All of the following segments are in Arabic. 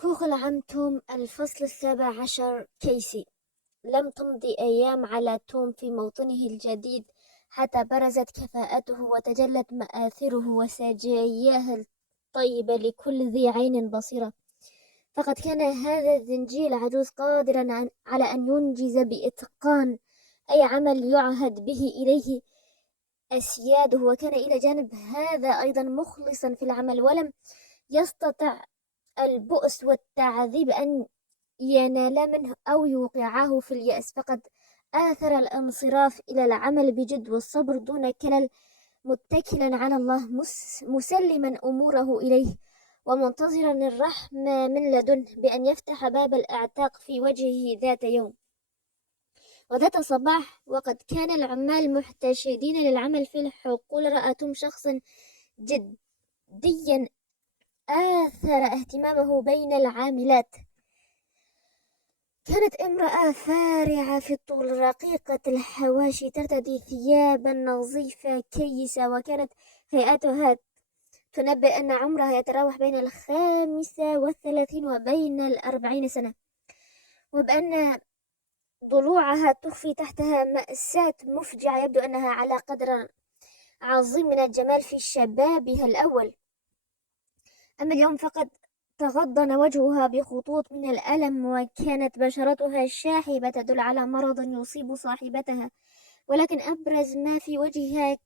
كوغل عام توم الفصل 17 كيسي. لم تمض أيام على توم في موطنه الجديد حتى برزت كفاءته وتجلت مآثره وسجاياه الطيبة لكل ذي عين بصيرة. فقد كان هذا الزنجي العجوز قادرا على أن ينجز بإتقان أي عمل يعهد به إليه أسياده، وكان إلى جانب هذا أيضا مخلصا في العمل، ولم يستطع البؤس والتعذيب أن ينال منه أو يوقعه في اليأس، فقد آثر الانصراف إلى العمل بجد والصبر دون كلل، متكلا على الله مسلما أموره إليه ومنتظرا الرحمة من لدنه بأن يفتح باب الإعتاق في وجهه ذات يوم. وذات صباح وقد كان العمال محتشدين للعمل في الحقول، رأى توم شخصا جديا آثر اهتمامه بين العاملات. كانت امرأة فارعة في الطول، رقيقة الحواشي، ترتدي ثيابا نظيفة كيسة، وكانت هيئتها تنبئ أن عمرها يتراوح بين 35 وبين 40 سنة، وبأن ضلوعها تخفي تحتها مأساة مفجعة، يبدو أنها على قدر عظيم من الجمال في شبابها الأول. أما اليوم فقد تغضن وجهها بخطوط من الألم، وكانت بشرتها الشاحبة تدل على مرض يصيب صاحبتها، ولكن أبرز ما في وجهها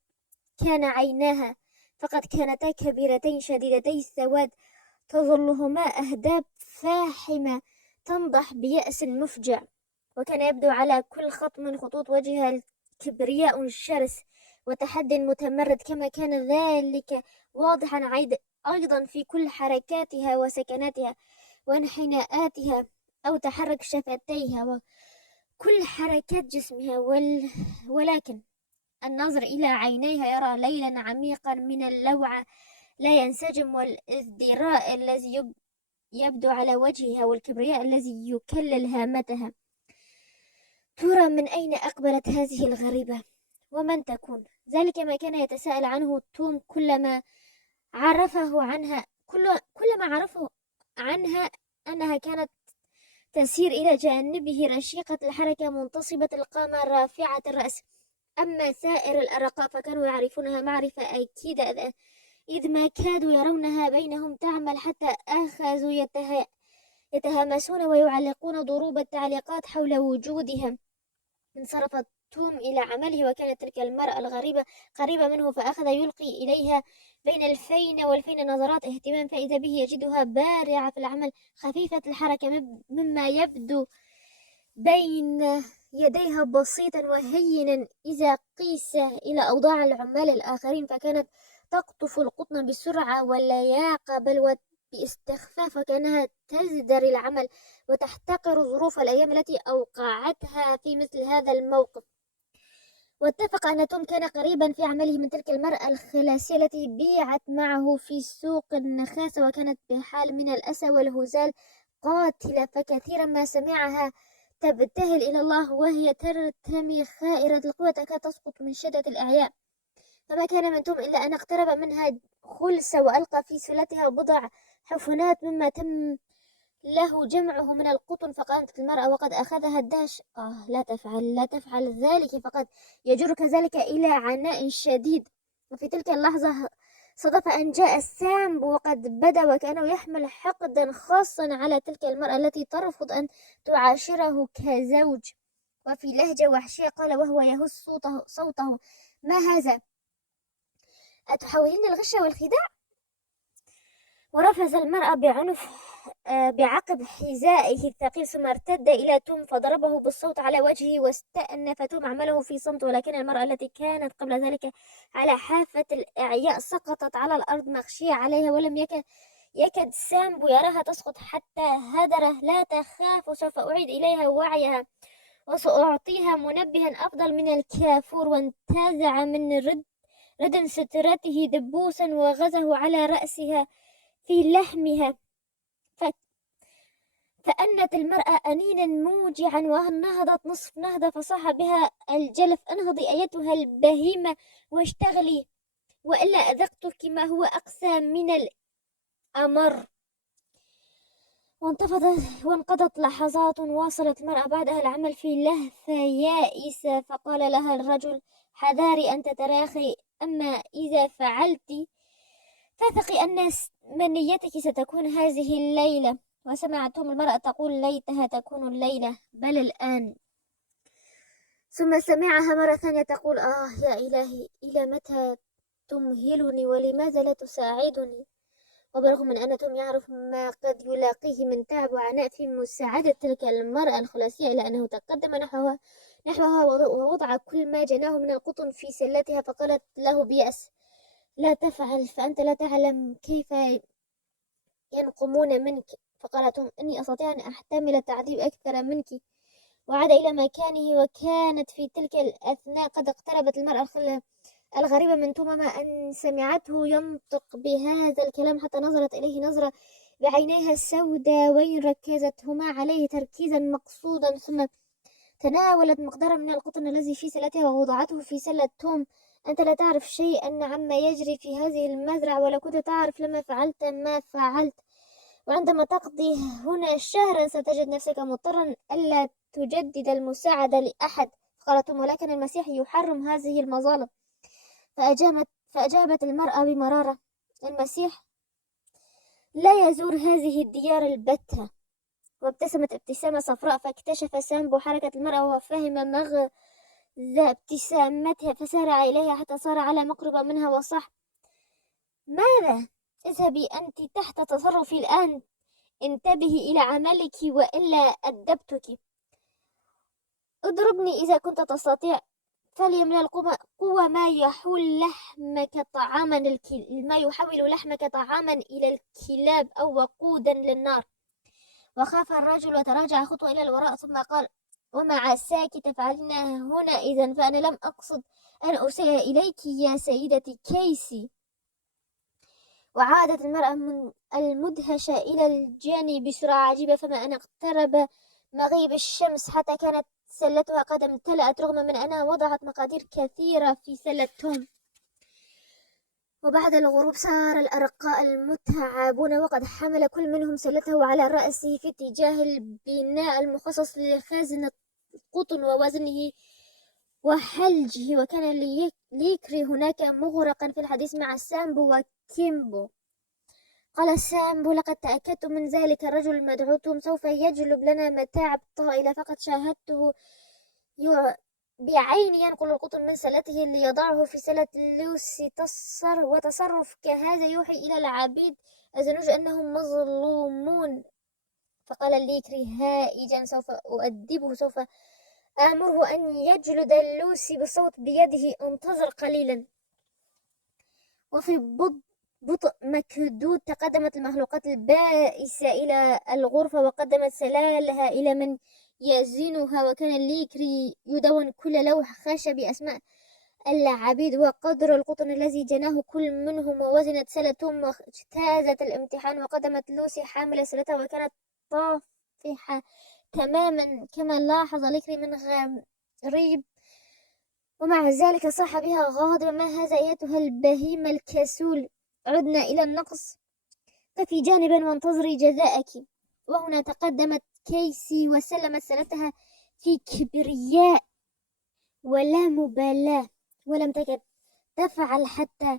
كان عيناها، فقد كانتا كبيرتين شديدتي السواد، تظلهما أهداب فاحمة تنضح بيأس مفجع، وكان يبدو على كل خط من خطوط وجهها الكبرياء الشرس وتحدي متمرد، كما كان ذلك واضحا أيضا في كل حركاتها وسكناتها وانحناءاتها أو تحرك شفتيها وكل حركات جسمها. ولكن النظر إلى عينيها يرى ليلا عميقا من اللوعة لا ينسجم، والازدراء الذي يبدو على وجهها، والكبرياء الذي يكلل هامتها. ترى من أين أقبلت هذه الغريبة؟ ومن تكون؟ ذلك ما كان يتساءل عنه توم كلما عرفه عنها أنها كانت تسير إلى جانبه رشيقة الحركة منتصبة القامة رافعة الرأس. أما سائر الأرقاء فكانوا يعرفونها معرفة أكيدة، إذ ما كادوا يرونها بينهم تعمل، حتى أخذوا يتهامسون ويعلقون ضروب التعليقات حول وجودها. انصرف توم إلى عمله، وكانت تلك المرأة الغريبة قريبة منه، فأخذ يلقي إليها بين الفين والفين نظرات اهتمام، فإذا به يجدها بارعة في العمل، خفيفة الحركة، مما يبدو بين يديها بسيطا وهينا إذا قيس إلى أوضاع العمال الآخرين، فكانت تقطف القطن بسرعة واللياقة بل باستخفاف، وكأنها تزدري العمل وتحتقر ظروف الأيام التي أوقعتها في مثل هذا الموقف. واتفق أن توم كان قريبا في عمله من تلك المرأة الخلاسية التي بيعت معه في سوق النخاسة، وكانت بحال من الأسى والهزال قاتلة، فكثيرا ما سمعها تبتهل إلى الله وهي ترتمي خائرة القوة تكاد تسقط من شدة الإعياء. فما كان من توم إلا أن اقترب منها خلسة وألقى في سلتها بضع حفنات مما تم له جمعه من القطن. فقامت المرأة وقد أخذها الدهش. لا تفعل، لا تفعل ذلك، فقد يجرك ذلك إلى عناء شديد. وفي تلك اللحظة صدف أن جاء سامب، وقد بدا وكأنه يحمل حقدا خاصا على تلك المرأة التي ترفض أن تعاشره كزوج. وفي لهجة وحشية قال وهو يهز صوته: ما هذا؟ أتحاولين الغش والخداع؟ ورفز المرأة بعنف بعقب حذائه الثقيل، ثم ارتد إلى توم فضربه بالصوت على وجهه، واستأنف توم عمله في صمت. ولكن المرأة التي كانت قبل ذلك على حافة الإعياء سقطت على الأرض مغشية عليها، ولم يكد سامبو يراها تسقط حتى هدره: لا تخاف، سوف أعيد إليها وعيها وسأعطيها منبها أفضل من الكافور. وانتزع من ردن سترته دبوسا وغزه على رأسها في لحمها، فأنت المرأة أنينا موجعا ونهضت نصف نهضة، فصاح بها الجلف: انهضي أيتها البهيمة واشتغلي، وإلا أذقتك ما هو أقسى من الأمر. وانقضت لحظات، واصلت المرأة بعدها العمل في لهفة يائسة، فقال لها الرجل: حذاري أن تتراخي، أما إذا فعلت فثقي أن منيتك ستكون هذه الليلة. وسمعتهم المرأة تقول: ليتها تكون الليلة، بل الآن. ثم سمعها مرة ثانية تقول: يا إلهي، إلى متى تمهلني ولماذا لا تساعدني؟ وبرغم من أن توم يعرف ما قد يلاقيه من تعب وعناء في مساعدة تلك المرأة الخلاصية، إلا أنه تقدم نحوها ووضع كل ما جناه من القطن في سلتها، فقالت له بيأس: لا تفعل، فأنت لا تعلم كيف ينقمون منك. فقال توم: إني أستطيع أن أحتمل التعذيب أكثر منك. وعاد إلى مكانه، وكانت في تلك الأثناء قد اقتربت المرأة الغريبة من توم أن سمعته ينطق بهذا الكلام، حتى نظرت إليه نظرة بعينيها السوداوين، ركزتهما عليه تركيزا مقصودا، ثم تناولت مقدارا من القطن الذي في سلتها ووضعته في سلة توم. أنت لا تعرف شيئا عما يجري في هذه المزرعة، ولو كنت تعرف لما فعلت ما فعلت. وعندما تقضي هنا شهرا ستجد نفسك مضطرا ألا تجدد المساعدة لأحد. قالت: ولكن المسيح يحرم هذه المظالم. فأجابت المرأة بمرارة: المسيح لا يزور هذه الديار البتة. وابتسمت ابتسامة صفراء، فاكتشف سامبو حركة المرأة وفهم مغزى ابتسامتها، فسارع إليها حتى صار على مقربة منها وصاح: ماذا؟ اذهبي أنت تحت تصرفي الآن، انتبهي إلى عملك وإلا أدبتك. اضربني إذا كنت تستطيع، فليملأ القوة ما يحول لحمك طعاما إلى الكلاب أو وقودا للنار. وخاف الرجل وتراجع خطوة إلى الوراء، ثم قال: وما عساك تفعلين هنا إذن؟ فأنا لم أقصد أن أسيء إليك يا سيدتي كيسي. وعادت المرأة المدهشة إلى الجاني بسرعة عجيبة، فما أن اقترب مغيب الشمس حتى كانت سلتها قد امتلأت، رغم من أنها وضعت مقادير كثيرة في سلة توم. وبعد الغروب سار الأرقاء المتعبون، وقد حمل كل منهم سلته على رأسه في اتجاه البناء المخصص لخزن القطن ووزنه وحلجه. وكان ليكري هناك مغرقا في الحديث مع سامبو وكيمبو. قال سامبو: لقد تأكدت من ذلك الرجل المدعو توم سوف يجلب لنا متاعب طائلة، فقد شاهدته بعيني ينقل القطن من سلته ليضعه في سلة لوسي. وتصرف كهذا يوحي إلى العبيد الزنوج أنهم مظلومون. فقال ليكري هائجا: سوف أؤدبه، سوف آمره أن يجلد لوسي بصوت بيده، انتظر قليلا. وفي بطء مكدود تقدمت المخلوقات البائسة إلى الغرفة، وقدمت سلالها إلى من يزنها. وكان ليكري يدون كل لوح خشب أسماء العبيد وقدر القطن الذي جناه كل منهم، ووزنت سلتهم واجتازت الامتحان. وقدمت لوسي حاملة سلتها، وكانت طافحة تماما كما لاحظ ليكري من غريب، ومع ذلك صاح بها غاضبا: ما هذا أيتها البهيمة الكسول؟ عدنا إلى النقص، قفي جانبا وانتظري جزاءك. وهنا تقدمت كيسي وسلمت سلتها في كبرياء ولا مبالاة، ولم تكد تفعل حتى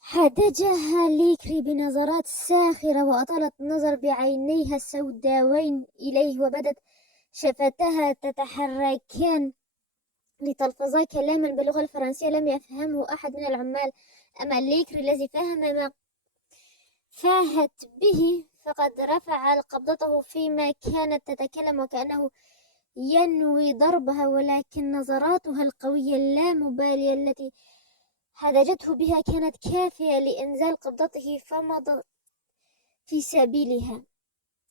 حدجها ليكري بنظرات ساخرة، وأطالت النظر بعينيها السوداوين إليه، وبدت شفتها تتحركان لتلفظا كلاما باللغة الفرنسية لم يفهمه أحد من العمال. أما ليكري الذي فهم ما فاهت به فقد رفع قبضته فيما كانت تتكلم وكأنه ينوي ضربها، ولكن نظراتها القوية اللامبالية التي هدجته بها كانت كافية لإنزال قبضته، فمضى في سبيلها.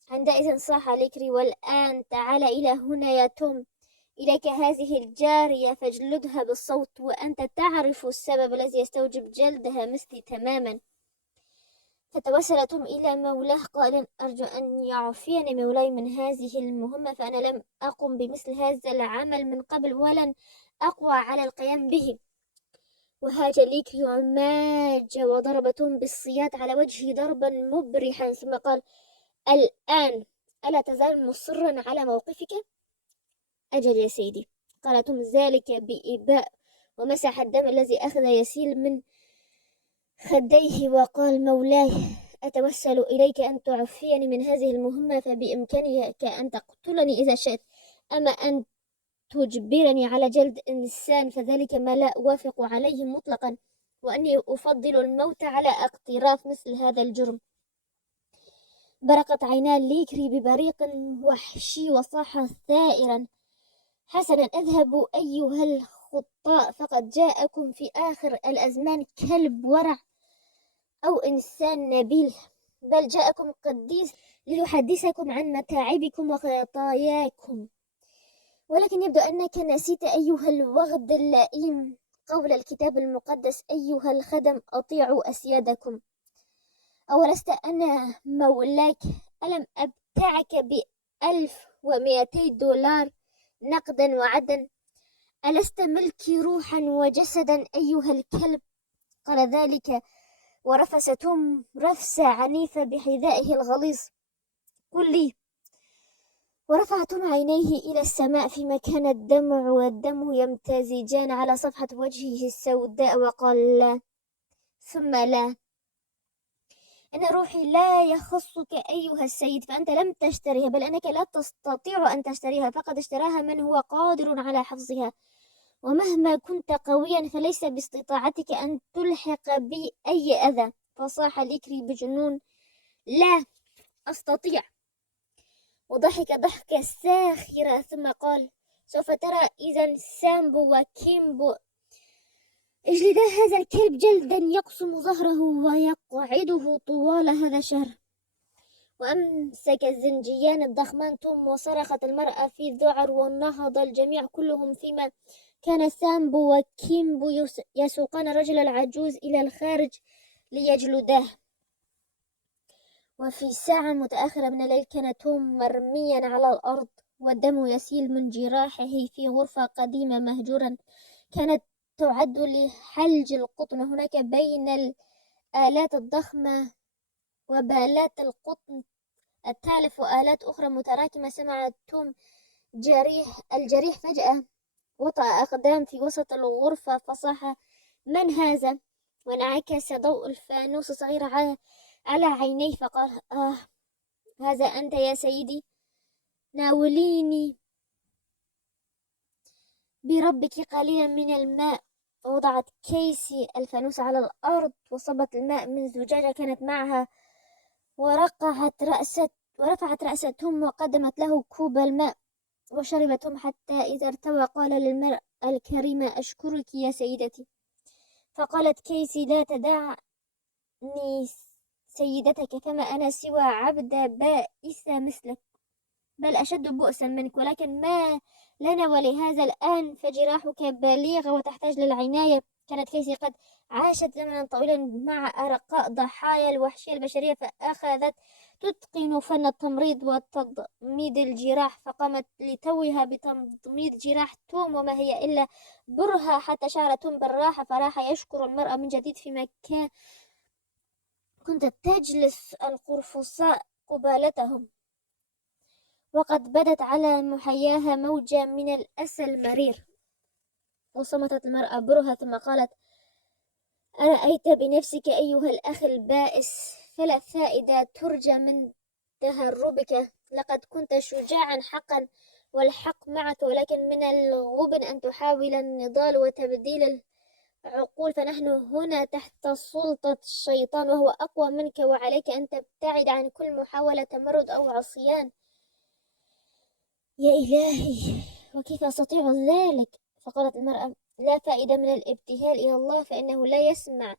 عندئذ صاح ليكري: والآن تعال إلى هنا يا توم، إليك هذه الجارية فاجلدها بالصوت، وأنت تعرف السبب الذي يستوجب جلدها مثلي تماما. فتوسل توم إلى مولاه قائلا: أرجو أن يعفيني مولاي من هذه المهمة، فأنا لم أقم بمثل هذا العمل من قبل ولن أقوى على القيام به. وهاج ليكري وماج وضرب توم بالسياط على وجهه ضربا مبرحا، ثم قال: الآن ألا تزال مصرا على موقفك؟ أجل يا سيدي. قال توم ذلك بإباء، ومسح الدم الذي أخذ يسيل من خديه وقال: مولاي، أتوسل إليك أن تعفيني من هذه المهمة، فبإمكانك أن تقتلني إذا شئت، أما أن تجبرني على جلد إنسان فذلك ما لا أوافق عليه مطلقا، وأني أفضل الموت على اقتراف مثل هذا الجرم. برقت عينا ليكري ببريق وحشي وصاح ثائرا: حسنا، اذهبوا أيها الخطاء، فقد جاءكم في آخر الأزمان كلب ورع أو إنسان نبيل، بل جاءكم قديس ليحدثكم عن متاعبكم وخطاياكم. ولكن يبدو أنك نسيت أيها الوغد اللئيم قول الكتاب المقدس: أيها الخدم أطيعوا أسيادكم. أولست أنا مولاك؟ ألم أبتعك ب1200 دولار نقدا وعدا؟ ألست ملكي روحا وجسدا أيها الكلب؟ قال ذلك ورفس توم رفسة عنيفة بحذائه الغليظ. قل لي. ورفع توم عينيه إلى السماء فيما كان الدمع والدم يمتزجان على صفحة وجهه السوداء، وقال: لا، ثم لا. أن روحي لا يخصك أيها السيد، فأنت لم تشتريها، بل أنك لا تستطيع أن تشتريها، فقد اشتراها من هو قادر على حفظها، ومهما كنت قويا فليس باستطاعتك أن تلحق بي أي أذى. فصاح ليكري بجنون: لا أستطيع. وضحك ضحكة ساخرة ثم قال: سوف ترى إذا سامبو وكيمبو. اجلدا هذا الكلب جلدا يقسم ظهره ويقعده طوال هذا الشهر. وأمسك الزنجيان الضخمان توم، وصرخت المرأة في ذعر، ونهض الجميع كلهم، فيما كان سامبو وكيمبو يسوقان الرجل العجوز إلى الخارج ليجلداه. وفي ساعة متأخرة من الليل كان توم مرميا على الأرض، والدم يسيل من جراحه في غرفة قديمة مهجورا كانت تعد لحلج القطن. هناك بين الآلات الضخمة وبالات القطن التالف وآلات أخرى متراكمة، سمع توم الجريح فجأة وطأ أقدام في وسط الغرفة، فصاح: من هذا؟ وانعكس ضوء الفانوس الصغير على عينيه، فقال: هذا أنت يا سيدي؟ ناوليني بربك قليلا من الماء. وضعت كيسي الفانوس على الأرض، وصبت الماء من زجاجة كانت معها، ورفعت رأس توم وقدمت له كوب الماء، وشرب توم حتى إذا ارتوى. قال للمرأة الكريمة: أشكرك يا سيدتي. فقالت كيسي: لا تدعني سيدتك، فما أنا سوى عبدة بائسة مثلك، بل أشد بؤسا منك، ولكن ما لنا ولهذا الآن، فجراحك بليغة وتحتاج للعناية. كانت كيسي قد عاشت زمنا طويلا مع أرقاء ضحايا الوحشية البشرية، فأخذت تتقن فن التمريض وتضميد الجراح، فقامت لتوها بتضميد جراح توم، وما هي إلا برهة حتى شعر توم بالراحة، فراح يشكر المرأة من جديد في مكان كنت تجلس القرفصاء قبالتهم، وقد بدت على محياها موجة من الأسى المرير. وصمتت المرأة برهة ثم قالت: أرأيت بنفسك أيها الأخ البائس، فلا فائدة ترجى من تهربك، لقد كنت شجاعا حقا والحق معك، ولكن من الغبن أن تحاول النضال وتبديل العقول، فنحن هنا تحت سلطة الشيطان وهو أقوى منك، وعليك أن تبتعد عن كل محاولة تمرد أو عصيان. يا إلهي، وكيف أستطيع ذلك؟ فقالت المرأة: لا فائدة من الابتهال إلى الله، فإنه لا يسمع،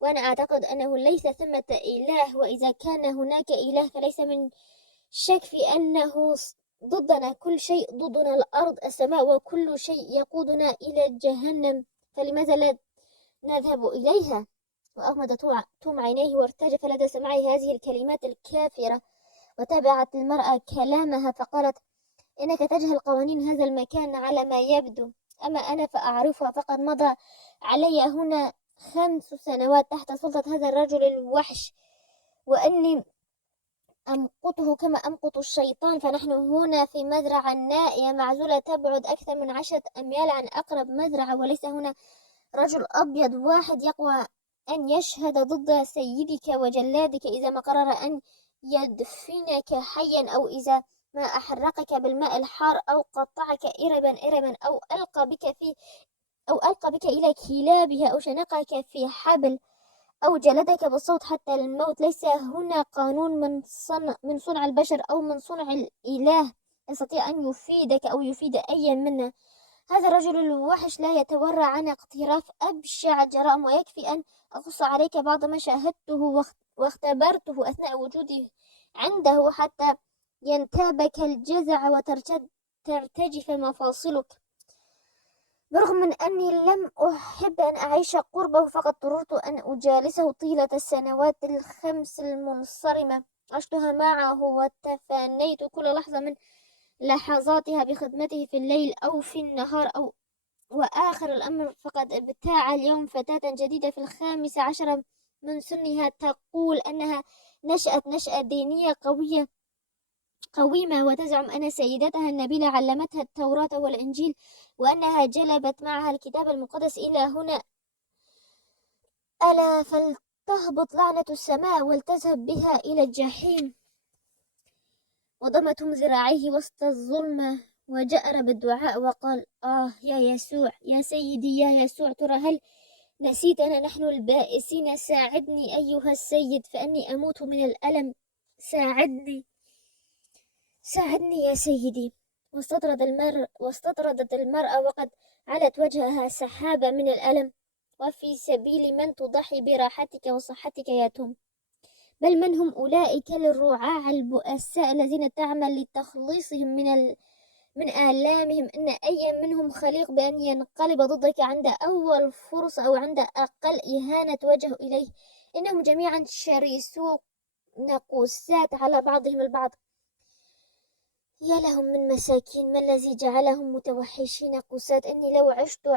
وأنا أعتقد أنه ليس ثمة إله، وإذا كان هناك إله فليس من شك في أنه ضدنا. كل شيء ضدنا، الأرض، السماء، وكل شيء يقودنا إلى جهنم، فلماذا لا نذهب إليها؟ وأغمض توم عينيه وارتجف لدى سماع هذه الكلمات الكافرة. وتابعت المرأة كلامها فقالت: إنك تجهل قوانين هذا المكان على ما يبدو، أما أنا فأعرفها، فقد مضى علي هنا 5 سنوات تحت سلطة هذا الرجل الوحش، وأني أمقته كما أمقت الشيطان، فنحن هنا في مزرعة نائية معزولة تبعد أكثر من 10 أميال عن أقرب مزرعة، وليس هنا رجل أبيض واحد يقوى أن يشهد ضد سيدك وجلادك إذا ما قرر أن يدفنك حيا، أو إذا ما أحرقك بالماء الحار، أو قطعك إربا أو ألقى بك إلى كلابها، أو شنقك في حبل، أو جلدك بالصوت حتى الموت. ليس هنا قانون من صنع البشر أو من صنع الإله يستطيع أن يفيدك أو يفيد أي منا. هذا الرجل الوحش لا يتورع عن اقتراف أبشع الجرائم، ويكفي أن أقص عليك بعض ما شاهدته واختبرته أثناء وجودي عنده حتى ينتابك الجزع وترتجف مفاصلك. برغم من أني لم أحب أن أعيش قربه، فقد اضطررت أن أجالسه طيلة السنوات ال5 المنصرمة عشتها معه، وتفانيت كل لحظة من لحظاتها بخدمته في الليل أو في النهار. وآخر الأمر فقد ابتاع اليوم فتاة جديدة في ال15 من سنها، تقول أنها نشأت نشأة دينية قويمة، وتزعم أن سيدتها النبيلة علمتها التوراة والإنجيل، وأنها جلبت معها الكتاب المقدس إلى هنا. ألا فلتهبط لعنة السماء ولتذهب بها إلى الجحيم. وضمتهم ذراعيه وسط الظلمة وجأر بالدعاء وقال: يا يسوع، يا سيدي يا يسوع، ترى هل نسيتنا نحن البائسين؟ ساعدني أيها السيد، فأني أموت من الألم. ساعدني يا سيدي. واستطردت المرأة وقد علت وجهها سحابة من الألم. وفي سبيل من تضحي براحتك وصحتك يا توم؟ بل من هم أولئك الرعاع البؤساء الذين تعمل لتخليصهم من آلامهم؟ إن أي منهم خليق بأن ينقلب ضدك عند أول فرصة أو عند أقل إهانة توجه إليه. إنهم جميعا شرسوا نقوسات على بعضهم البعض. يا لهم من مساكين، ما الذي جعلهم متوحشين قساة؟ إني لو عشت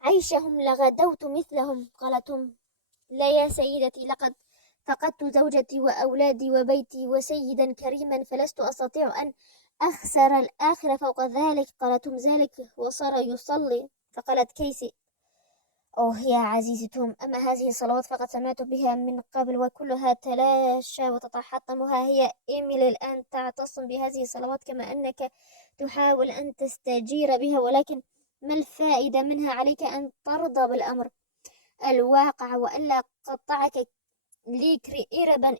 عيشهم لغدوت مثلهم. قالت أم: لا يا سيدتي، لقد فقدت زوجتي وأولادي وبيتي وسيدا كريما، فلست أستطيع أن أخسر الآخرة فوق ذلك. قالت أم ذلك وصار يصلي. فقالت كيسي: يا عزيزي توم، أما هذه الصلوات فقد سمعت بها من قبل وكلها تلاشى وتتحطم. ها هي إيميلي الآن تعتصم بهذه الصلوات كما أنك تحاول أن تستجير بها، ولكن ما الفائدة منها؟ عليك أن ترضى بالأمر الواقع وألا قطعك ليكري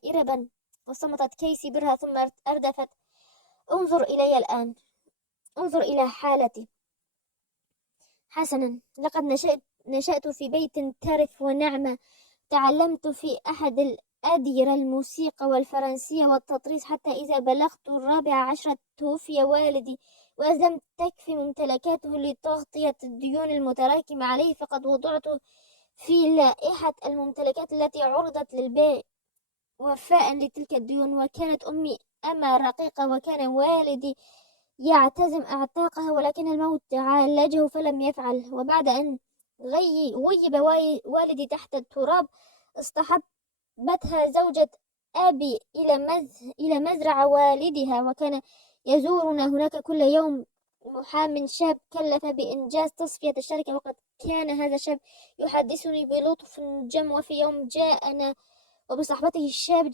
إربا. وصمتت كيسي برها ثم أردفت: انظر إلي الآن، انظر إلى حالتي. حسنا، لقد نشأت في بيت ترف ونعمة. تعلمت في أحد الأديرة الموسيقى والفرنسية والتطريز، حتى إذا بلغت 14 توفي والدي، وإذ لم تكفي ممتلكاته لتغطية الديون المتراكمة عليه، فقد وضعت في لائحة الممتلكات التي عرضت للبيع وفاء لتلك الديون. وكانت أمي أما رقيقة، وكان والدي يعتزم أعتاقها، ولكن الموت عالجه فلم يفعل. وبعد أن غيب والدي تحت التراب، اصطحبتها زوجة أبي إلى مزرعة والدها، وكان يزورنا هناك كل يوم محام شاب كلف بإنجاز تصفية الشركة. وقد كان هذا الشاب يحدثني بلطف جم. وفي يوم جاءنا وبصحبته الشاب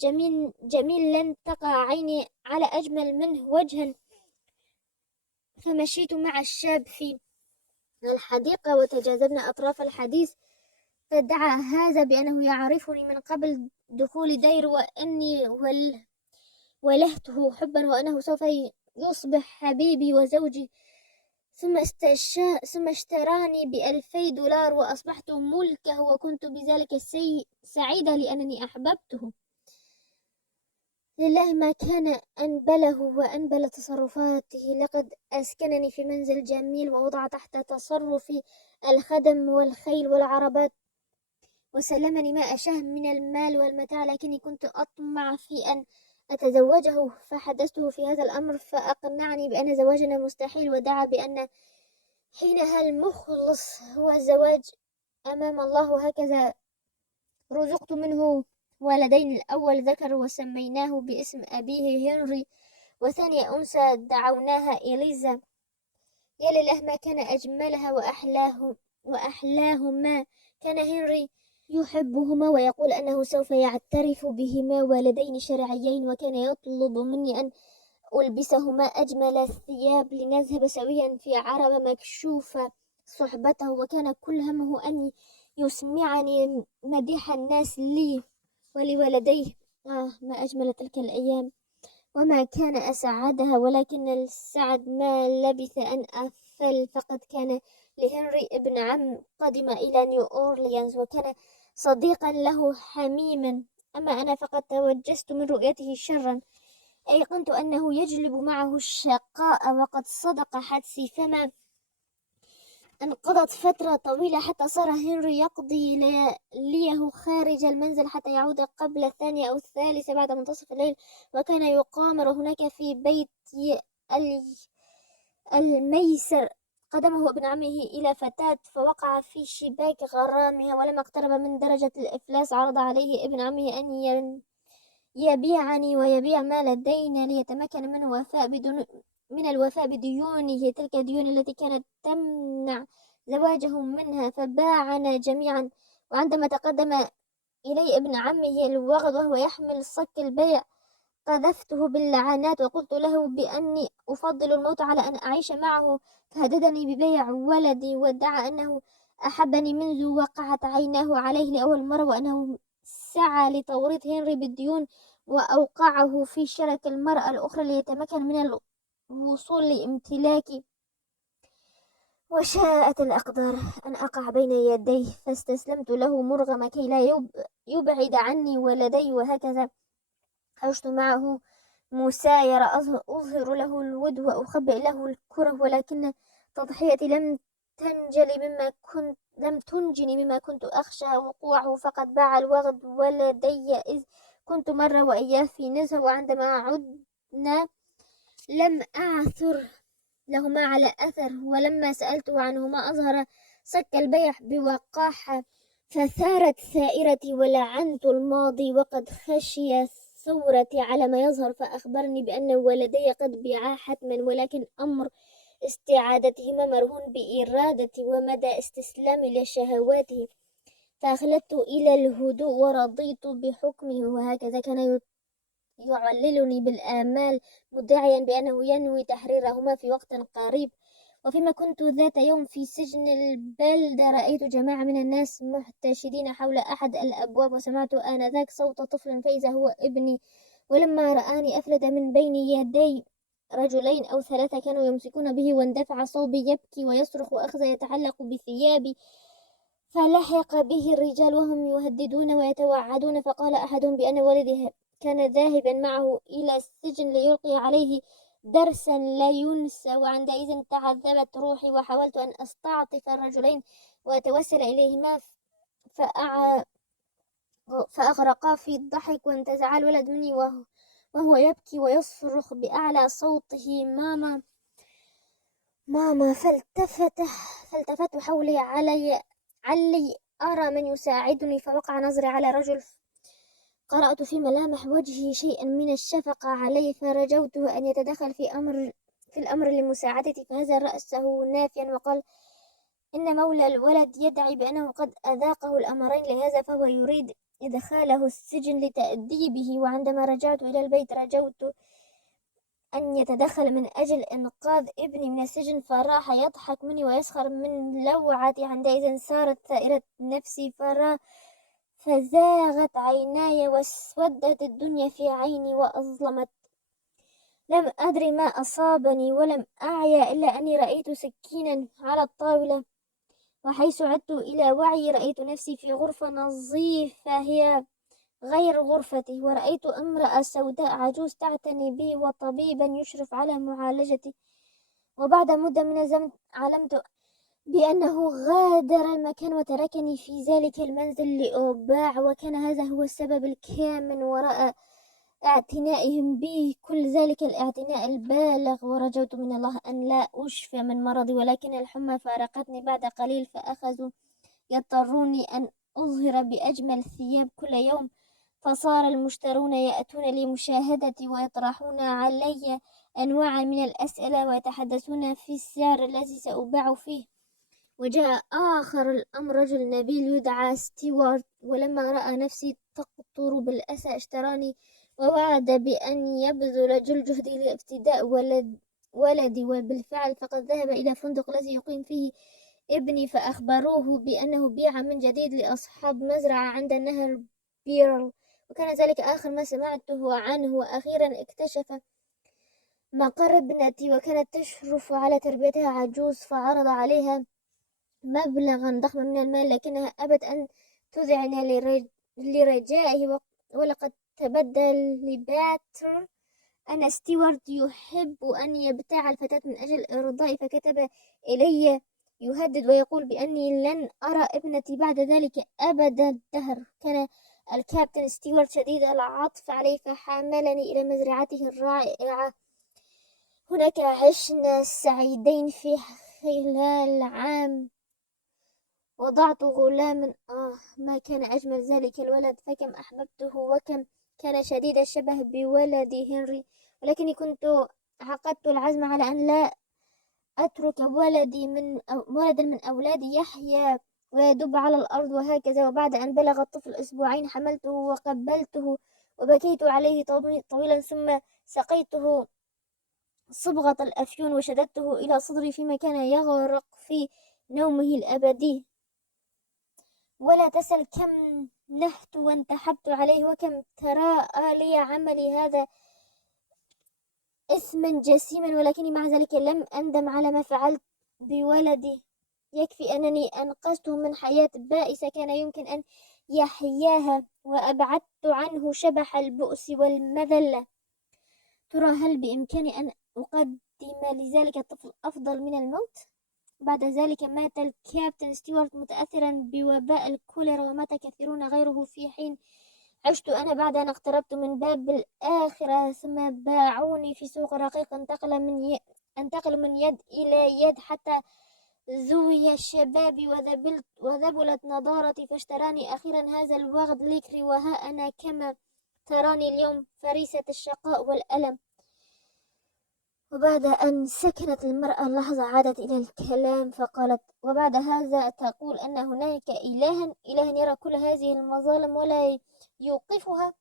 جميل لن تقع عيني على أجمل منه وجها. فمشيت مع الشاب في الحديقة وتجاذبنا أطراف الحديث، فادعى هذا بأنه يعرفني من قبل دخول دير، وأني ولهته حبا، وأنه سوف يصبح حبيبي وزوجي. ثم اشتراني ب$2000 وأصبحت ملكه، وكنت بذلك سعيدة لأنني أحببته. لله ما كان أنبله وأنبل تصرفاته. لقد أسكنني في منزل جميل ووضع تحت تصرفي الخدم والخيل والعربات، وسلمني ما أشاه من المال والمتاع، لكني كنت أطمع في أن أتزوجه. فحدثته في هذا الأمر فأقنعني بأن زواجنا مستحيل، ودعا بأن حينها المخلص هو الزواج أمام الله. هكذا رزقت منه ولدين، الأول ذكر وسميناه باسم أبيه هنري، وثانية أنثى دعوناها إليزا. يا لله ما كان أجملها وأحلاهما. كان هنري يحبهما ويقول أنه سوف يعترف بهما ولدين شرعيين، وكان يطلب مني أن ألبسهما أجمل الثياب لنذهب سويا في عربة مكشوفة صحبته، وكان كل همه أن يسمعني مديح الناس لي ولولديه. ما أجمل تلك الأيام وما كان أسعدها، ولكن السعد ما لبث أن أفل، فقد كان لهنري ابن عم قدم إلى نيو أورليانز وكان صديقا له حميما، أما أنا فقد توجست من رؤيته شرا، أيقنت أنه يجلب معه الشقاء، وقد صدق حدسي. فما انقضت فترة طويلة حتى صار هنري يقضي ليله خارج المنزل حتى يعود قبل الثانية أو الثالثة بعد منتصف الليل، وكان يقامر هناك في بيت الميسر. قدمه ابن عمه إلى فتاة فوقع في شباك غرامها، ولما اقترب من درجة الإفلاس عرض عليه ابن عمه أن يبيعني ويبيع ما لدينا ليتمكن من الوفاء بديونه، تلك الديون التي كانت تمنع زواجهم منها، فباعنا جميعا. وعندما تقدم إلي ابن عمه الوغد وهو يحمل صك البيع قذفته باللعنات وقلت له بأني أفضل الموت على أن أعيش معه، فهددني ببيع ولدي وادعى أنه أحبني منذ وقعت عيناه عليه لأول مرة، وأنه سعى لتوريط هنري بالديون وأوقعه في شرك المرأة الأخرى ليتمكن من الوصول لامتلاكي. وشاءت الأقدار أن أقع بين يديه، فاستسلمت له مرغمة كي لا يبعد عني ولدي، وهكذا عشت معه مسايرة، أظهر له الود وأخبئ له الكره، ولكن تضحيتي لم تنجني مما كنت أخشى وقوعه، فقد باع الوغد ولدي إذ كنت مرة وإياه في نزهة، وعندما عدنا لم أعثر لهما على أثر، ولما سألته عنهما أظهر صك البيع بوقاحة، فثارت ثائرتي ولعنت الماضي وقد خشي ثورتي على ما يظهر، فأخبرني بأن ولدي قد بيعا حتما، ولكن أمر استعادتهما مرهون بإرادتي ومدى استسلامي لشهواته، فأخلدت إلى الهدوء ورضيت بحكمه. وهكذا كان يعللني بالآمال مدعيا بأنه ينوي تحريرهما في وقت قريب. وفيما كنت ذات يوم في سجن البلدة رأيت جماعة من الناس محتشدين حول أحد الأبواب، وسمعت آنذاك صوت طفل فإذا هو ابني، ولما رآني أفلت من بين يدي رجلين أو ثلاثة كانوا يمسكون به، واندفع صوبي يبكي ويصرخ وأخذ يتعلق بثيابي، فلحق به الرجال وهم يهددون ويتوعدون، فقال أحدهم بأن والده كان ذاهبا معه إلى السجن ليلقي عليه درسا لا ينسى، وعندئذ تعذبت روحي وحاولت أن أستعطف الرجلين وأتوسل إليهما، فأغرقا في الضحك، وانتزع الولد مني وهو يبكي ويصرخ بأعلى صوته ماما ماما. فالتفت حولي علي أرى من يساعدني، فوقع نظري على رجل قرأت في ملامح وجهه شيئا من الشفقة علي، فرجوته أن يتدخل في الأمر لمساعدتي، فهز رأسه نافيا وقال إن مولى الولد يدعي بأنه قد أذاقه الأمرين، لهذا فهو يريد إدخاله السجن لتأديبه. وعندما رجعت إلى البيت رجوت أن يتدخل من أجل إنقاذ ابني من السجن، فراح يضحك مني ويسخر من لوعتي. عندئذ صارت ثائرة نفسي فزاغت عيناي واسودت الدنيا في عيني وأظلمت. لم أدري ما أصابني ولم أعي إلا أني رأيت سكينا على الطاولة، وحيث عدت إلى وعي رأيت نفسي في غرفة نظيفة هي غير غرفتي، ورأيت امرأة سوداء عجوز تعتني بي وطبيبا يشرف على معالجتي. وبعد مدة من الزمن علمت بأنه غادر المكان وتركني في ذلك المنزل لأباع، وكان هذا هو السبب الكامن وراء اعتنائهم بي كل ذلك الاعتناء البالغ. ورجوت من الله أن لا أشفى من مرضي، ولكن الحمى فارقتني بعد قليل، فأخذوا يضطروني أن أظهر بأجمل ثياب كل يوم فصار المشترون يأتون لمشاهدتي ويطرحون علي أنواعا من الأسئلة ويتحدثون في السعر الذي سأباع فيه. وجاء آخر الأمر رجل نبيل يدعى ستيوارت، ولما رأى نفسي تقطر بالأسى اشتراني ووعد بأن يبذل جل جهدي لافتداء ولدي، وبالفعل فقد ذهب إلى فندق الذي يقيم فيه ابني فأخبروه بأنه بيع من جديد لأصحاب مزرعة عند نهر بيرل، وكان ذلك آخر ما سمعته عنه. وأخيرا اكتشف مقر ابنتي وكانت تشرف على تربيتها عجوز، فعرض عليها مبلغا ضخما من المال لكنها أبت أن تذعن لرجائه. ولقد تبدل لباتر أن ستيوارت يحب أن يبتاع الفتاة من أجل إرضائي، فكتب إلي يهدد ويقول بأني لن أرى ابنتي بعد ذلك أبد الدهر. كان الكابتن ستيوارت شديد العطف علي فحملني إلى مزرعته الرائعة. هناك عشنا سعيدين في خلال عام. وضعت غلاما، ما كان أجمل ذلك الولد، فكم أحببته وكم كان شديد الشبه بولدي هنري. ولكني كنت عقدت العزم على أن لا أترك ولدا من أولادي يحيا ويدب على الأرض وهكذا. وبعد أن بلغ الطفل أسبوعين حملته وقبلته وبكيت عليه طويلا، ثم سقيته صبغة الأفيون وشددته إلى صدري فيما كان يغرق في نومه الأبدي. ولا تسل كم نهت وانتحبت عليه وكم تراءى لي عملي هذا إثما جسيما، ولكني مع ذلك لم أندم على ما فعلت بولدي. يكفي أنني أنقذته من حياة بائسة كان يمكن أن يحياها، وأبعدت عنه شبح البؤس والمذلة. ترى هل بإمكاني أن أقدم لذلك الطفل أفضل من الموت؟ بعد ذلك مات الكابتن ستيوارت متأثرا بوباء الكوليرا، ومات كثيرون غيره في حين عشت أنا. بعد أن اقتربت من باب الآخرة ثم باعوني في سوق رقيق، أنتقل من يد إلى يد حتى زوي الشباب وذبلت نضارتي، فاشتراني أخيرا هذا الوغد ليكري. وها أنا كما تراني اليوم فريسة الشقاء والألم. وبعد أن سكنت المرأة لحظة عادت إلى الكلام فقالت: وبعد هذا تقول أن هناك إلها يرى كل هذه المظالم ولا يوقفها؟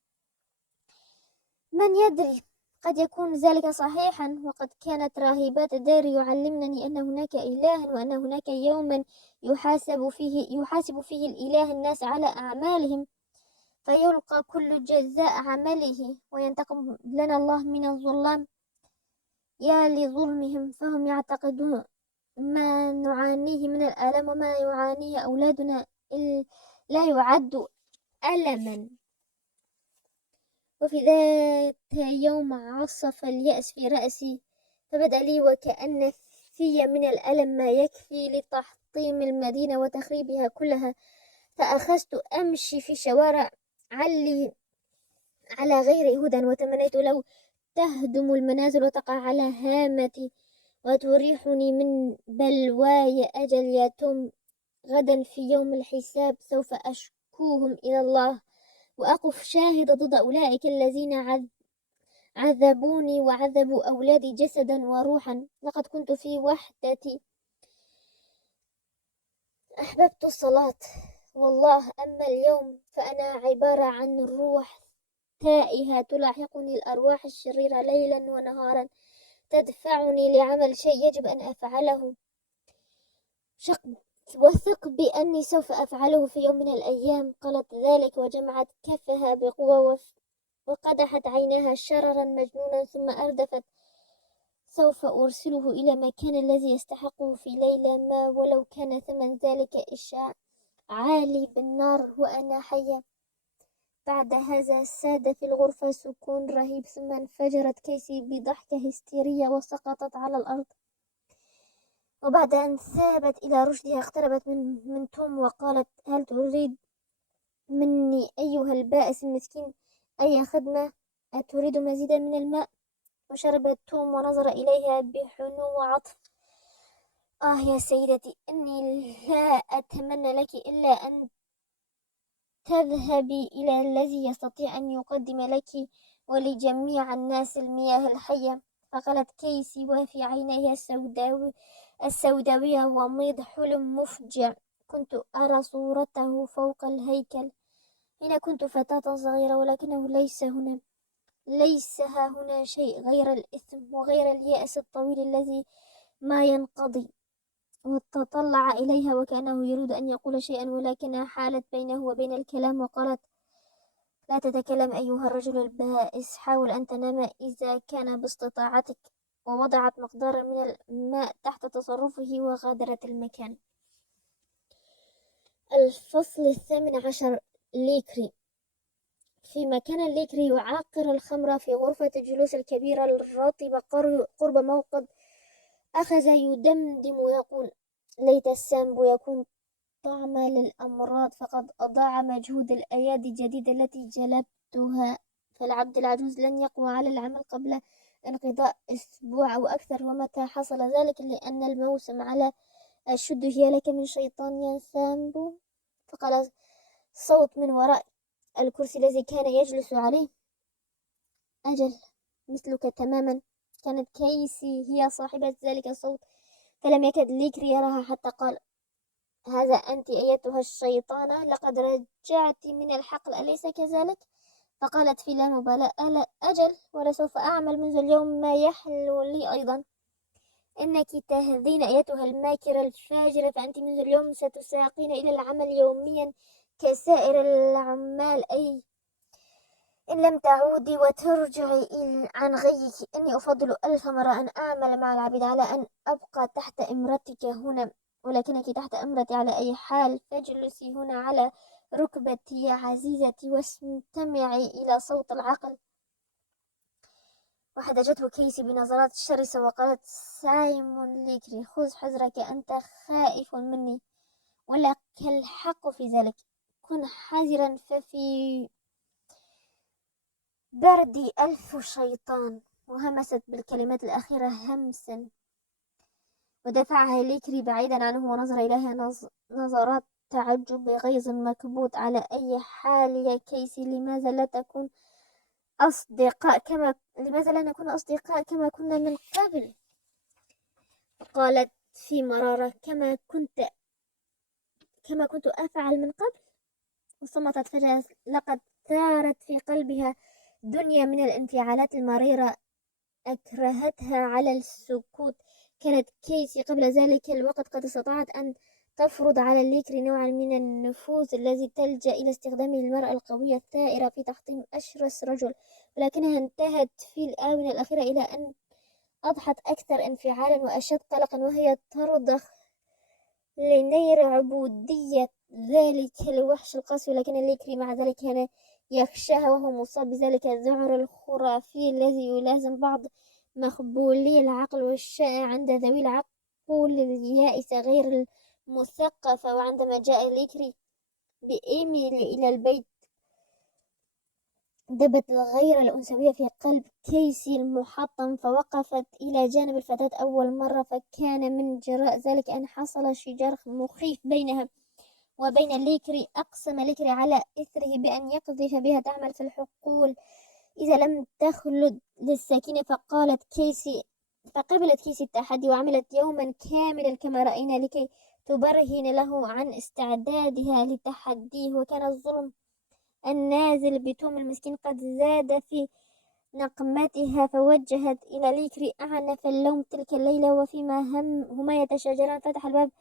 من يدري، قد يكون ذلك صحيحا. وقد كانت راهبات الدير يعلمنني أن هناك إلها، وأن هناك يوما يحاسب فيه الإله الناس على أعمالهم فيلقى كل جزاء عمله، وينتقم لنا الله من الظلام. يا لظلمهم، فهم يعتقدون ما نعانيه من الآلام وما يعانيه أولادنا لا يعد ألما. وفي ذات يوم عصف اليأس في رأسي، فبدأ لي وكأن في من الألم ما يكفي لتحطيم المدينة وتخريبها كلها. فأخذت أمشي في شوارع على غير هدى، وتمنيت لو تهدم المنازل وتقع على هامتي وتريحني من بلواي أجل يا توم. غدا في يوم الحساب سوف أشكوهم إلى الله، وأقف شاهد ضد أولئك الذين عذبوني وعذبوا أولادي جسدا وروحا. لقد كنت في وحدتي، أحببت الصلاة والله، أما اليوم فأنا عبارة عن روح تائهة تلاحقني الأرواح الشريرة ليلا ونهارا، تدفعني لعمل شيء يجب أن أفعله. وثق بأني سوف أفعله في يوم من الأيام. قالت ذلك وجمعت كفها بقوة وقدحت عيناها شررا مجنونا، ثم أردفت: سوف أرسله إلى مكان الذي يستحقه في ليلة ما، ولو كان ثمن ذلك إشعالي بالنار وأنا حية. بعد هذا ساد في الغرفة سكون رهيب، ثم انفجرت كيسي بضحكة هستيرية وسقطت على الأرض. وبعد أن ثابت إلى رشدها اقتربت من توم وقالت: هل تريد مني أيها البائس المسكين أي خدمة؟ أتريد مزيدا من الماء؟ وشرب توم ونظر إليها بحنو وعطف. يا سيدتي، إني لا أتمنى لك إلا أن تذهبي إلى الذي يستطيع أن يقدم لك ولجميع الناس المياه الحية. فقالت كيسي وفي عينيها السوداوية وميض حلم مفجع كنت أرى صورته فوق الهيكل حين كنت فتاة صغيرة، ولكنه ليس ها هنا شيء غير الإثم وغير اليأس الطويل الذي ما ينقضي. وتطلع إليها وكأنه يريد أن يقول شيئا، ولكنها حالت بينه وبين الكلام وقالت: لا تتكلم أيها الرجل البائس، حاول أن تنام إذا كان باستطاعتك. ووضعت مقدارا من الماء تحت تصرفه وغادرت المكان. الفصل 18. ليكري. فيما كان ليكري يعاقر الخمر في غرفة الجلوس الكبيرة الرطبة قرب موقد، أخذ يدمدم ويقول: ليت السامب يكون طعم للأمراض، فقد أضاع مجهود الأيادي الجديدة التي جلبتها، فالعبد العجوز لن يقوى على العمل قبل انقضاء أسبوع أو أكثر. ومتى حصل ذلك؟ لأن الموسم على الشد. هي لك من شيطان يا سامبو؟ فقال صوت من وراء الكرسي الذي كان يجلس عليه: أجل، مثلك تماما. كانت كيسي هي صاحبة ذلك الصوت، فلم يكد ليكري يراها حتى قال: هذا أنت أيتها الشيطانة، لقد رجعت من الحقل أليس كذلك؟ فقالت في لا مبالاة: ألا أجل، ولسوف أعمل منذ اليوم ما يحلو لي أيضا. إنك تهذين أيتها الماكرة الفاجرة، فأنت منذ اليوم ستساقين إلى العمل يوميا كسائر العمال، أي إن لم تعودي وترجعي عن غيك. إني أفضل 1000 مرة أن أعمل مع العبيد على أن أبقى تحت إمرتك هنا، ولكنك تحت أمرتي على أي حال. فاجلسي هنا على ركبتي يا عزيزتي واستمعي إلى صوت العقل. وحدجته كيسي بنظرات شرسة وقالت: سايمون ليكري، خذ حذرك، أنت خائف مني ولك الحق في ذلك. كن حذرا، ففي بردي 1000 شيطان. وهمست بالكلمات الأخيرة همسا، ودفعها ليكري بعيدا عنه ونظر إليها نظرات تعجب بغيظ مكبوت. على أي حال يا كيسي، لماذا لا نكون أصدقاء كما كنا من قبل؟ قالت في مرارة: كما كنت أفعل من قبل. وصمتت فجأة، لقد ثارت في قلبها دنيا من الانفعالات المريرة أكرهتها على السكوت. كانت كيسي قبل ذلك الوقت قد استطاعت أن تفرض على ليكري نوعا من النفوذ الذي تلجأ إلى استخدامه المرأة القوية الثائرة في تحطيم أشرس رجل، ولكنها انتهت في الآونة الأخيرة إلى أن أضحت أكثر انفعالا وأشد قلقا، وهي ترضخ لنير عبودية ذلك الوحش القاسي. ولكن ليكري مع ذلك كان يخشاها، وهو مصاب بذلك الذعر الخرافي الذي يلازم بعض مخبولي العقل والشائع عند ذوي العقول اليائسة غير المثقفة. وعندما جاء ليكري بإيميلي إلى البيت، دبت الغيرة الأنثوية في قلب كيسي المحطم، فوقفت إلى جانب الفتاة أول مرة. فكان من جراء ذلك أن حصل شجار مخيف بينها وبين ليكري. أقسم ليكري على إثره بأن يقذف بها تعمل في الحقول إذا لم تخلد للسكينة. فقبلت كيسي التحدي وعملت يوما كاملا كما رأينا لكي تبرهن له عن استعدادها لتحديه. وكان الظلم النازل بتوم المسكين قد زاد في نقمتها، فوجهت إلى ليكري أعنف اللوم تلك الليلة. وفيما هما يتشاجران فتح الباب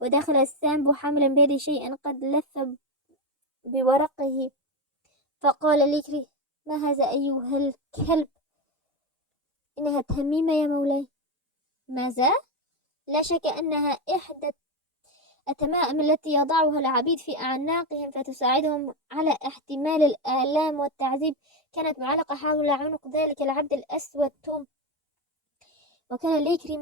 ودخل السامب حاملا بيده شيئا قد لف بورقه، فقال ليكري: ما هذا أيها الكلب؟ إنها تميمة يا مولاي. ماذا؟ لا شك أنها إحدى التمائم التي يضعها العبيد في أعناقهم فتساعدهم على احتمال الآلام والتعذيب. كانت معلقة حول عنق ذلك العبد الأسود توم. وكان ليكري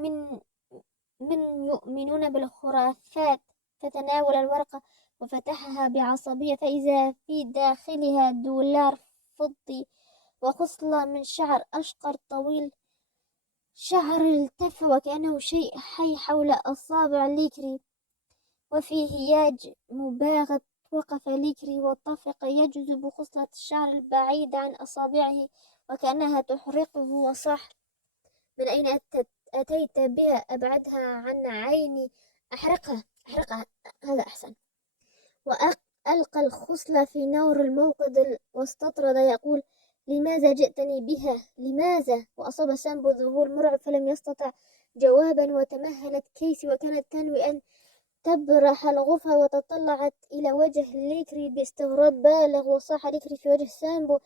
من يؤمنون بالخرافات، فتناول الورقة وفتحها بعصبية، فإذا في داخلها دولار فضي وخصلة من شعر أشقر طويل. شعر التف وكأنه شيء حي حول أصابع ليكري، وفي هياج مباغت وقف ليكري وطفق يجذب خصلة الشعر البعيدة عن أصابعه وكأنها تحرقه، وصاح: من أين أتيت بها؟ أبعدها عن عيني. أحرقها، أحرقها، هذا أحسن. وألقى الخصلة في نور الموقد واستطرد يقول: لماذا جئتني بها؟ لماذا؟ وأصاب سامبو ذهول مرعب فلم يستطع جوابا، وتمهلت كيسي وكانت تنوي أن تبرح الغرفة، وتطلعت إلى وجه ليكري باستغراب بالغ، وصاح ليكري في وجه سامبو: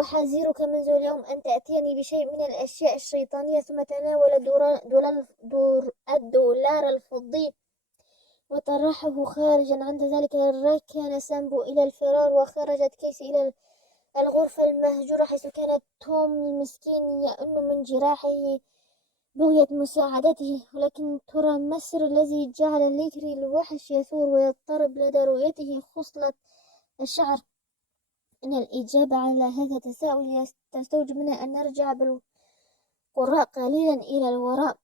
أحذرك منذ اليوم أن تأتيني بشيء من الأشياء الشيطانية. ثم تناول الدولار الفضي وطرحه خارجا. عند ذلك ركن سامبو إلى الفرار، وخرجت كيسي إلى الغرفة المهجورة حيث كانت توم المسكين يئن من جراحه بغية مساعدته. ولكن ترى ما السر الذي جعل ليكري الوحش يثور ويضطرب لدى رؤيته خصلة الشعر؟ إن الإجابة على هذا التساؤل تستوجب منا أن نرجع بالقراء قليلا إلى الوراء.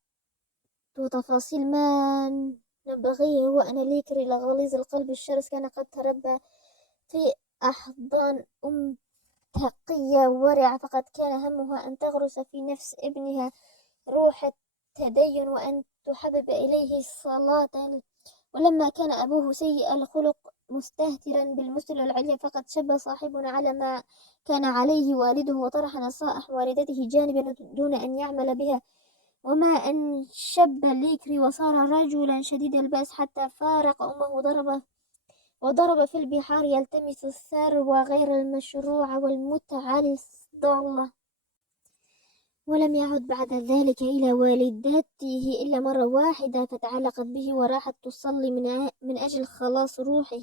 وتفاصيل ما نبغيه هو أن ليكري لغليظ القلب الشرس كان قد تربى في أحضان تقية ورعة، فقد كان همها أن تغرس في نفس ابنها روح التدين وأن تحبب إليه الصلاة. ولما كان أبوه سيء الخلق مستهترا بالمثل العليا، فقد شب صاحبنا على ما كان عليه والده، وطرح نصائح والدته جانبا دون أن يعمل بها. وما أن شب ليكري وصار رجلا شديد البأس حتى فارق أمه وضرب في البحار يلتمس الثروة غير المشروع والمتعة الضالة. ولم يعد بعد ذلك إلى والدته إلا مرة واحدة، فتعلقت به وراحت تصلي من أجل خلاص روحه،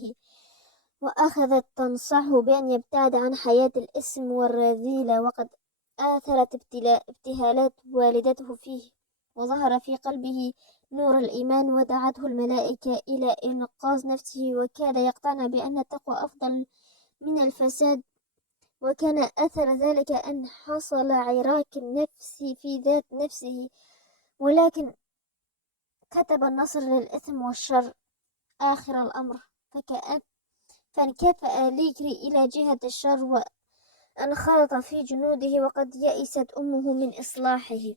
وأخذت تنصحه بأن يبتعد عن حياة الإثم والرذيلة. وقد آثرت ابتهالات والدته فيه، وظهر في قلبه نور الإيمان، ودعته الملائكة إلى إنقاذ نفسه، وكاد يقتنع بأن التقوى أفضل من الفساد. وكان أثر ذلك أن حصل عراك النفس في ذات نفسه، ولكن كتب النصر للإثم والشر آخر الأمر، فانكفأ ليكري إلى جهة الشر وانخرط في جنوده، وقد يئست أمه من إصلاحه.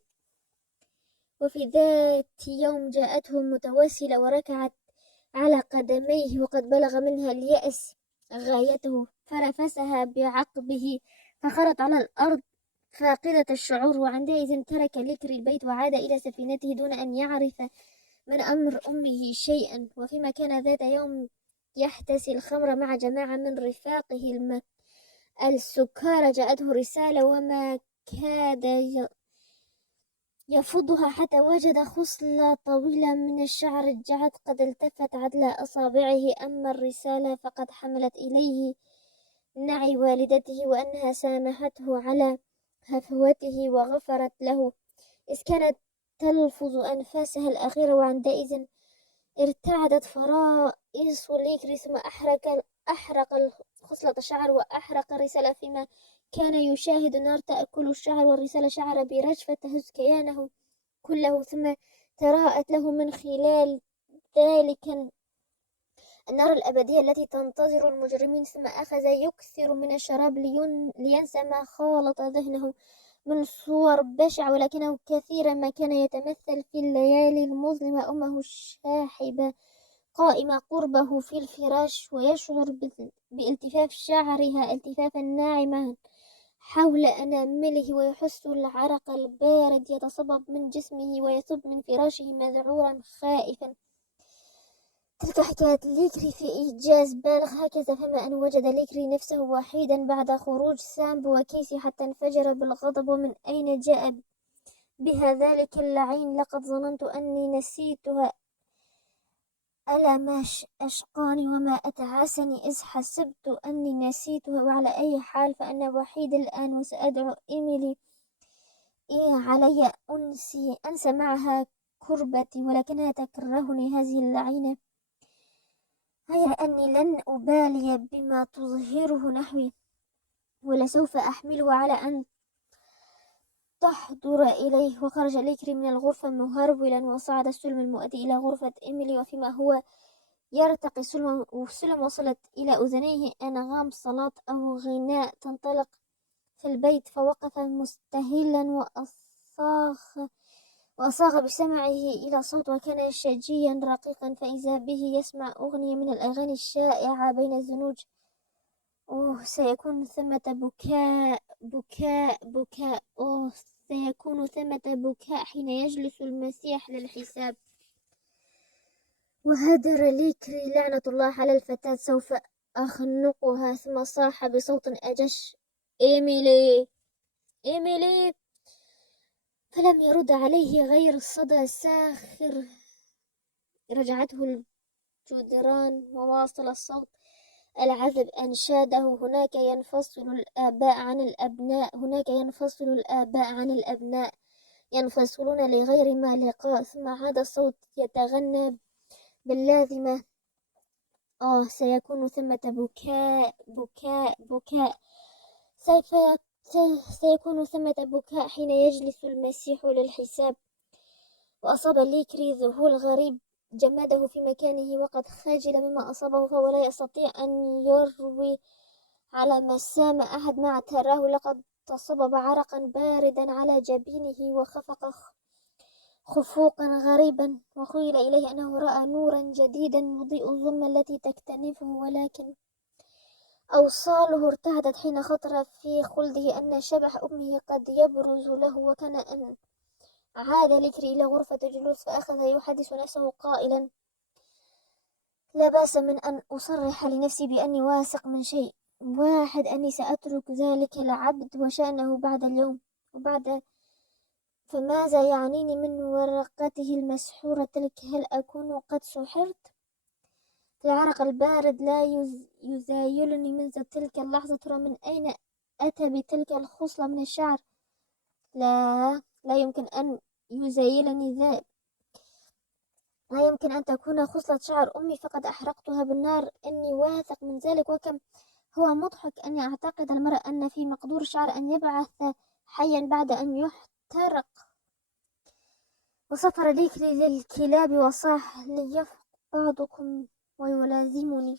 وفي ذات يوم جاءته متوسلة وركعت على قدميه، وقد بلغ منها اليأس غايته، فرفسها بعقبه فخرت على الأرض فاقدة الشعور. وعندئذ ترك ليكري البيت وعاد إلى سفينته دون أن يعرف من أمر أمه شيئا. وفيما كان ذات يوم يحتسي الخمر مع جماعة من رفاقه السكارى، جاءته رسالة وما كاد يفضها حتى وجد خصلة طويلة من الشعر الجعد قد التفت عدل أصابعه. أما الرسالة فقد حملت إليه نعي والدته، وأنها سامحته على هفوته وغفرت له، إذ كانت تلفظ أنفاسها الأخيرة. وعندئذ ارتعدت فرائص ليكري، ثم أحرق خصلة الشعر وأحرق الرسالة. فيما كان يشاهد النار تأكل الشعر والرسالة، شعر برجفة تهز كيانه كله، ثم تراءت له من خلال ذلك النار الأبدية التي تنتظر المجرمين. ثم أخذ يكثر من الشراب لينسى ما خالط ذهنه من صور بشعة، ولكنه كثيرا ما كان يتمثل في الليالي المظلمة أمه الشاحبة قائمة قربه في الفراش، ويشعر بالتفاف شعرها التفافا ناعما حول أنامله، ويحس العرق البارد يتصبب من جسمه ويصب من فراشه مذعورا خائفا. تلك حكاية ليكري في إيجاز بالغ هكذا. فما أن وجد ليكري نفسه وحيدا بعد خروج سامبو وكيسي حتى انفجر بالغضب. ومن أين جاء بها ذلك اللعين؟ لقد ظننت أني نسيتها، ألا ما أشقاني وما أتعسني إذ حسبت أني نسيتها. وعلى أي حال فأنا وحيد الآن، وسأدعو إيميلي علي أنسى معها كربتي، ولكنها تكرهني هذه اللعينة، غير أني لن أبالي بما تظهره نحوي، ولسوف أحمله على أن تحضر إليه. وخرج ليكري من الغرفة مهرولا، وصعد السلم المؤدي إلى غرفة إيميلي، وفيما هو يرتقي سلم وصلت إلى أذنيه أنغام صلاة أو غناء تنطلق في البيت، فوقف مستهلا وأصاغ بسمعه إلى صوت، وكان شجيا رقيقا، فإذا به يسمع أغنية من الأغاني الشائعة بين الزنوج. سيكون ثمة بكاء بكاء بكاء. سيكون ثمة بكاء حين يجلس المسيح للحساب. وهدر ليكري لعنة الله على الفتاة، سوف أخنقها. ثم صاح بصوت أجش: إيميلي إيميلي. فلم يرد عليه غير صدى ساخر. رجعته الجدران وواصل الصوت العذب أنشاده: هناك ينفصل الآباء عن الأبناء، هناك ينفصل الآباء عن الأبناء، ينفصلون لغير ما لقاء. ثم عاد الصوت يتغنى باللاذمة: سيكون ثمة بكاء بكاء بكاء. سيكون ثمة بكاء حين يجلس المسيح للحساب. وأصاب ليكري ذهول غريب جمده في مكانه، وقد خجل مما أصابه، فهو لا يستطيع أن يروي على مسام أحد ما اعتراه. لقد تصبب عرقا باردا على جبينه، وخفق خفوقا غريبا، وخيل إليه أنه رأى نورا جديدا يضيء الظلمة التي تكتنفه، ولكن أوصاله ارتعدت حين خطر في خلده أن شبح أمه قد يبرز له. وكان أن عاد ليكري إلى غرفة الجلوس، فأخذ يحدث نفسه قائلا: لا بأس من أن أصرح لنفسي بأني واثق من شيء واحد، أني سأترك ذلك العبد وشأنه بعد اليوم وبعد. فماذا يعنيني من ورقته المسحورة تلك؟ هل أكون قد سحرت؟ العرق البارد لا يزايلني منذ تلك اللحظة. ترى من أين أتى بتلك الخصلة من الشعر؟ لا يمكن أن يزايلني ذلك. لا يمكن أن تكون خصلة شعر أمي، فقد أحرقتها بالنار. إني واثق من ذلك. وكم هو مضحك أن يعتقد المرء أن في مقدور الشعر أن يبعث حيا بعد أن يحترق. وصفر ليكري للكلاب وصاح: ليفق بعضكم ويلازمني.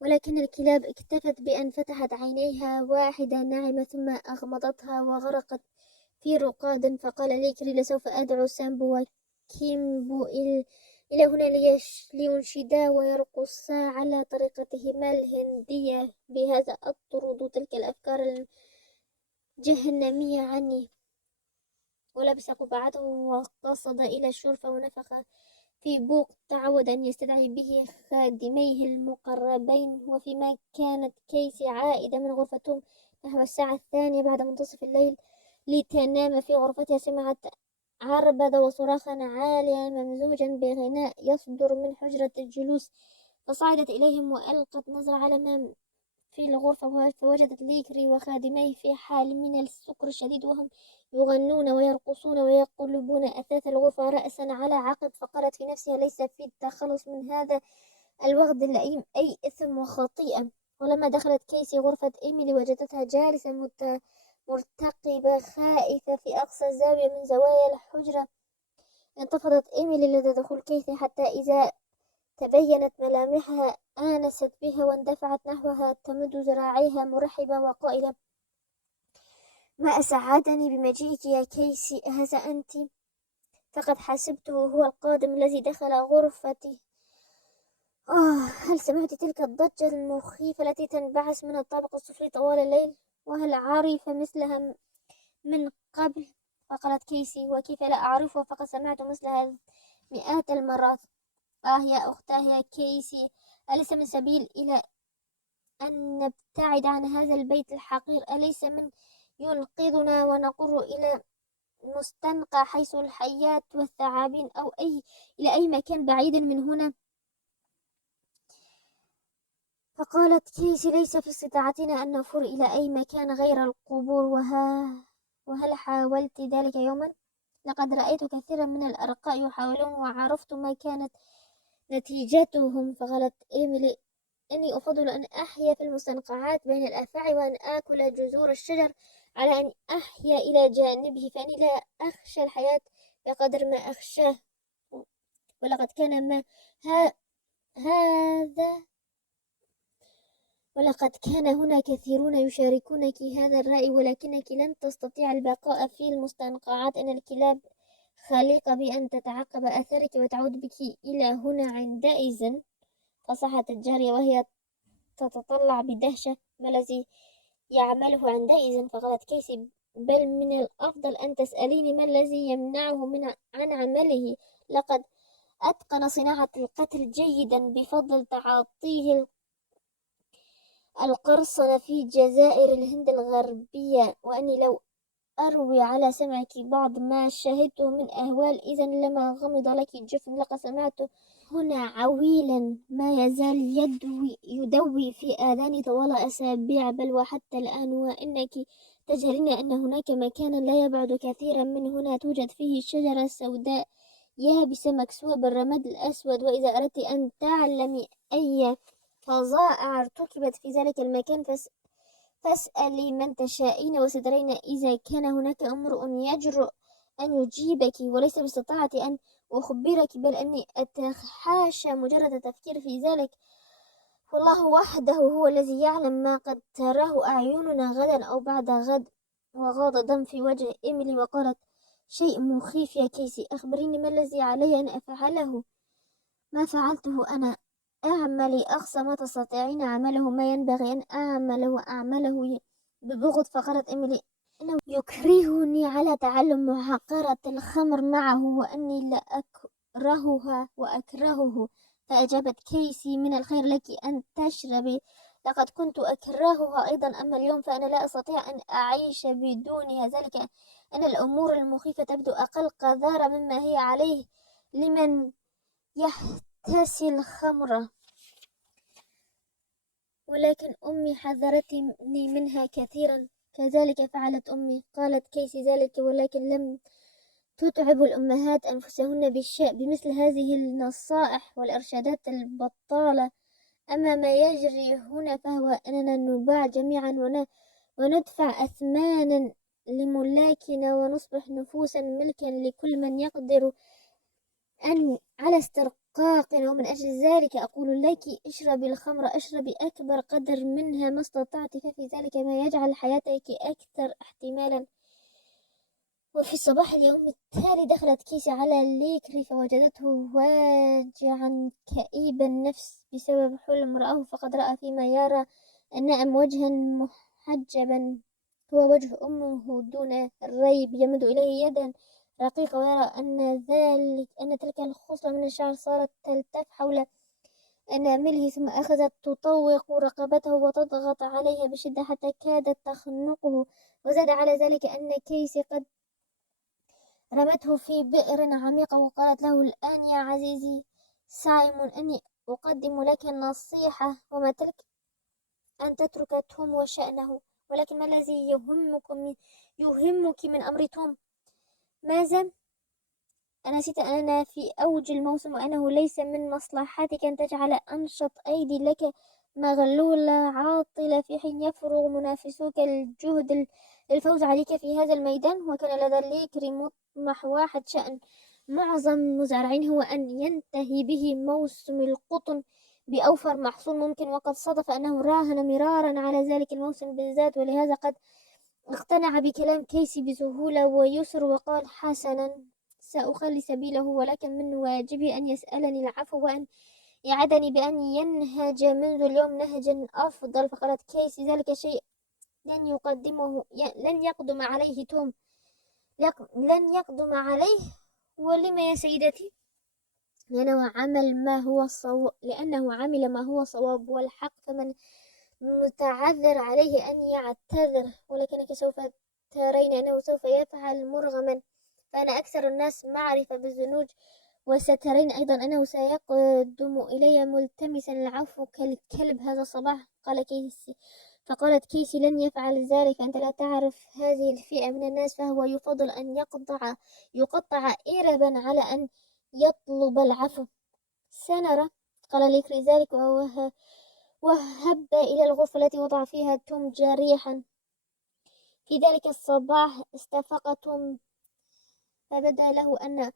ولكن الكلاب اكتفت بأن فتحت عينيها واحدة ناعمة، ثم أغمضتها وغرقت في رقاد. فقال ليكري: لسوف أدعو سامبو وكيمبو إلى هنا لينشدا ويرقصا على طريقتهما الهندية، بهذا أطرد تلك الأفكار الجهنمية عني. ولبس قبعته وقصد إلى الشرفة، ونفخ في بوق تعود أن يستدعي به خادميه المقربين. وفيما كانت كيسي عائدة من غرفتهم نحو الساعة 2 بعد منتصف الليل لتنام في غرفتها، سمعت عربدة وصراخا عاليا ممزوجا بغناء يصدر من حجرة الجلوس، فصعدت إليهم وألقت نظرة على ما في الغرفة، فوجدت ليكري وخادميه في حال من السكر الشديد، وهم يغنون ويرقصون ويقلبون أثاث الغرفة رأسا على عقب. فقالت في نفسها: ليس في التخلص من هذا الوغد اللئيم أي إثم وخطيئة. ولما دخلت كيسي غرفة إيميلي وجدتها جالسة مرتقبة خائفة في أقصى زاوية من زوايا الحجرة. انتفضت إيميلي لدى دخول كيسي، حتى إذا تبينت ملامحها آنست بها واندفعت نحوها تمد ذراعيها مرحبة وقائلة: ما أسعدني بمجيئك يا كيسي، أهذا أنت؟ فقد حسبته هو القادم الذي دخل غرفتي. هل سمعت تلك الضجة المخيفة التي تنبعث من الطابق السفلي طوال الليل؟ وهل عرف مثلها من قبل؟ فقالت كيسي: وكيف لا أعرفه، فقد سمعت مثلها مئات المرات. يا أختاه يا كيسي، أليس من سبيل إلى أن نبتعد عن هذا البيت الحقير؟ أليس من ينقذنا ونقر إلى مستنقع حيث الحيات والثعابين، أو إلى أي مكان بعيد من هنا؟ فقالت كيسي: ليس في استطاعتنا أن نفر إلى أي مكان غير القبور. وهل حاولت ذلك يوما؟ لقد رأيت كثيرا من الأرقاء يحاولون، وعرفت ما كانت نتيجتهم. فقالت إيميلي: إني أفضل أن أحيا في المستنقعات بين الأفاعي، وأن آكل جذور الشجر على أن أحيا إلى جانبه، فإني لا أخشى الحياة بقدر ما أخشاه. ولقد كان ما ها هذا ولقد كان هنا كثيرون يشاركونك هذا الرأي، ولكنك لن تستطيع البقاء في المستنقعات. إن الكلاب خليقة بأن تتعقب أثرك وتعود بك إلى هنا عندئذ. فصحت الجارية وهي تتطلع بدهشة: ما الذي يعمله عندئذ؟ فقالت كيسي: بل من الأفضل أن تسأليني ما الذي يمنعه عن عمله. لقد أتقن صناعة القتل جيدا بفضل تعاطيه القرصنة في جزائر الهند الغربية، وأني لو أروي على سمعك بعض ما شاهدته من أهوال إذا لما غمض لك الجفن. لقد سمعت هنا عويلا ما يزال يدوي في آذاني طوال أسابيع، بل وحتى الآن. وإنك تجهلين أن هناك مكانا لا يبعد كثيرا من هنا توجد فيه شجرة سوداء يابسة مكسوة بالرماد الأسود، وإذا أردت أن تعلمي أي فظائع ارتكبت في ذلك المكان فاسألي من تشائين وسترين. إذا كان هناك امرؤ يجرؤ أن يجيبك وليس باستطاعتي أن أخبرك، بل أني أتحاشى مجرد التفكير في ذلك. والله وحده هو الذي يعلم ما قد تراه أعيننا غدا أو بعد غد. وغاض دم في وجه إيميلي وقالت: شيء مخيف يا كيسي، أخبريني ما الذي علي أن أفعله؟ ما فعلته أنا أعملي أقصى ما تستطيعين عمله، ما ينبغي أن أعمله وأعمله ببغض. فقالت إيميلي: إنه يكرهني على تعلم محقرة الخمر معه، وأني لا أكرهها وأكرهه. فأجابت كيسي: من الخير لك أن تشربي، لقد كنت أكرهها أيضا، أما اليوم فأنا لا أستطيع أن أعيش بدونها. ذلك أن الأمور المخيفة تبدو أقل قذارة مما هي عليه لمن يحتسي الخمر. ولكن أمي حذرتني منها كثيرا. كذلك فعلت أمي، قالت كيسي ذلك، ولكن لم تتعب الأمهات أنفسهن بمثل هذه النصائح والإرشادات البطالة. أما ما يجري هنا فهو أننا نباع جميعا وندفع أثمانا لملاكنا ونصبح نفوسا ملكا لكل من يقدر أن على استرقاق. ومن أجل ذلك أقول لك: اشربي الخمر، اشربي أكبر قدر منها ما استطعت، ففي ذلك ما يجعل حياتك أكثر احتمالا. وفي صباح اليوم التالي دخلت كيسي على ليكري فوجدته واجعا كئيب النفس بسبب حلم رآه. فقد رأى فيما يرى النائم وجها محجبا، هو وجه أمه دون الريب، يمد إليه يدا رقيقة، ويرى أن تلك الخصلة من الشعر صارت تلتف حول أنامله، ثم أخذت تطوق رقبته وتضغط عليها بشدة حتى كادت تخنقه. وزاد على ذلك أن كيسي قد رمته في بئر عميقة، وقالت له: الآن يا عزيزي سايمون، أني أقدم لك النصيحة، وما تلك أن تترك توم وشأنه. ولكن ما الذي يهمك من أمر توم؟ ماذا؟ أنسيت أننا في أوج الموسم، وأنه ليس من مصلحتك أن تجعل أنشط أيدي لك مغلولة عاطلة في حين يفرغ منافسوك الجهد للفوز عليك في هذا الميدان. وكان لدى ليكري مطمح واحد شأن معظم المزارعين، هو أن ينتهي به موسم القطن بأوفر محصول ممكن، وقد صدف أنه راهن مرارا على ذلك الموسم بالذات، ولهذا قد اقتنع بكلام كيسي بسهولة ويسر، وقال: حسنا، سأخلي سبيله، ولكن من واجبي أن يسألني العفو وأن يعدني بأن ينهج منذ اليوم نهجا أفضل. فقالت كيسي: ذلك شيء لن يقدم عليه توم. لن يقدم عليه. ولما يا سيدتي؟ لأنه عمل ما هو صواب والحق، فمن متعذر عليه أن يعتذر، ولكنك سوف ترين أنه سوف يفعل مرغما، فأنا أكثر الناس معرفة بالزنوج، وسترين أيضا أنه سيقدم إلي ملتمسا العفو كالكلب هذا الصباح. فقالت كيسي: لن يفعل ذلك، أنت لا تعرف هذه الفئة من الناس، فهو يفضل أن يقطع إربا على أن يطلب العفو. سنرى. قال ليكري ذلك وهب إلى الغرفة التي وضع فيها توم جريحا. في ذلك الصباح استفاق توم، فبدا له أن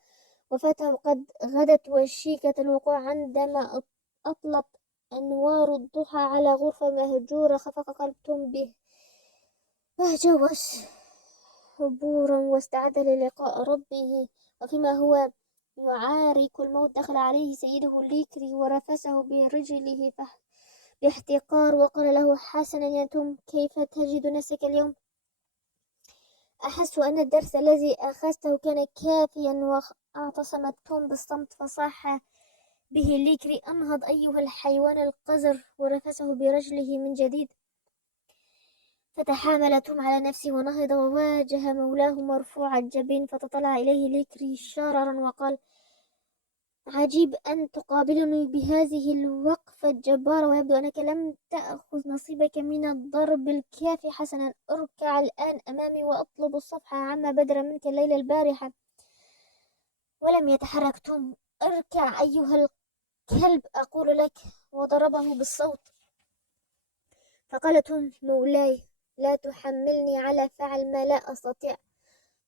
وفاته قد غدت وشيكة الوقوع عندما أطلت أنوار الضحى على غرفة مهجورة خفق قلب توم به بهجة وسرورا واستعد للقاء ربه. وفيما هو يعارك الموت دخل عليه سيده ليكري ورفسه برجله باحتقار وقال له: حسنا يا توم، كيف تجد نفسك اليوم؟ أحس أن الدرس الذي أخذته كان كافيا، واعتصم توم بالصمت. فصاح به ليكري: أنهض أيها الحيوان القذر، ورفسه برجله من جديد. فتحامل توم على نفسه ونهض وواجه مولاه مرفوع الجبين، فتطلع إليه ليكري شاررا وقال: عجيب أن تقابلني بهذه الوقفة الجبارة، ويبدو أنك لم تأخذ نصيبك من الضرب الكافي. حسنا، اركع الآن أمامي وأطلب الصفحة عما بدر منك الليلة البارحة. ولم يتحرك توم. اركع أيها الكلب أقول لك، وضربه بالصوت. فقال توم: مولاي، لا تحملني على فعل ما لا أستطيع،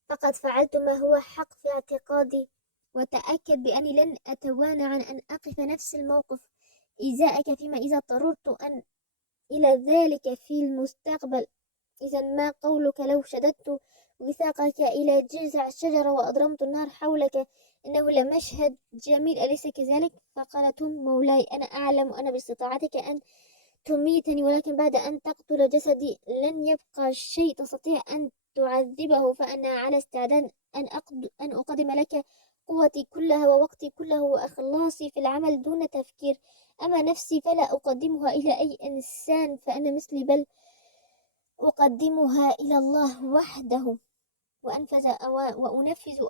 فقد فعلت ما هو حق في اعتقادي، وتأكد بأني لن أتوانى عن أن أقف نفس الموقف إزاءك فيما إذا اضطررت إلى ذلك في المستقبل. إذا ما قولك لو شددت وثاقك إلى جذع الشجرة وأضرمت النار حولك؟ إنه لمشهد جميل، أليس كذلك؟ فقال توم: مولاي، أنا أعلم أن باستطاعتك أن تميتني، ولكن بعد أن تقتل جسدي لن يبقى شيء تستطيع أن تعذبه، فأنا على استعداد أن أقدم لك قوتي كلها ووقتي كله وإخلاصي في العمل دون تفكير. أما نفسي فلا أقدمها إلى أي إنسان، فأنا مثلي، بل أقدمها إلى الله وحده، وأنفذ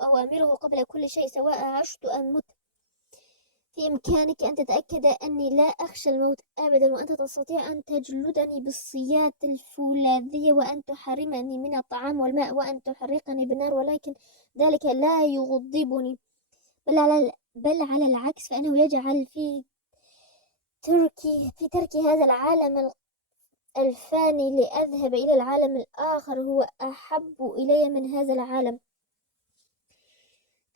أوامره قبل كل شيء، سواء عشت أم مت. في إمكانك أن تتأكد أني لا أخشى الموت أبدا، وأنت تستطيع أن تجلدني بالصياد الفولاذية، وأن تحرمني من الطعام والماء، وأن تحرقني بالنار، ولكن ذلك لا يغضبني، بل على العكس، فإنه يجعل في ترك هذا العالم الفاني لأذهب إلى العالم الآخر هو أحب إلي من هذا العالم.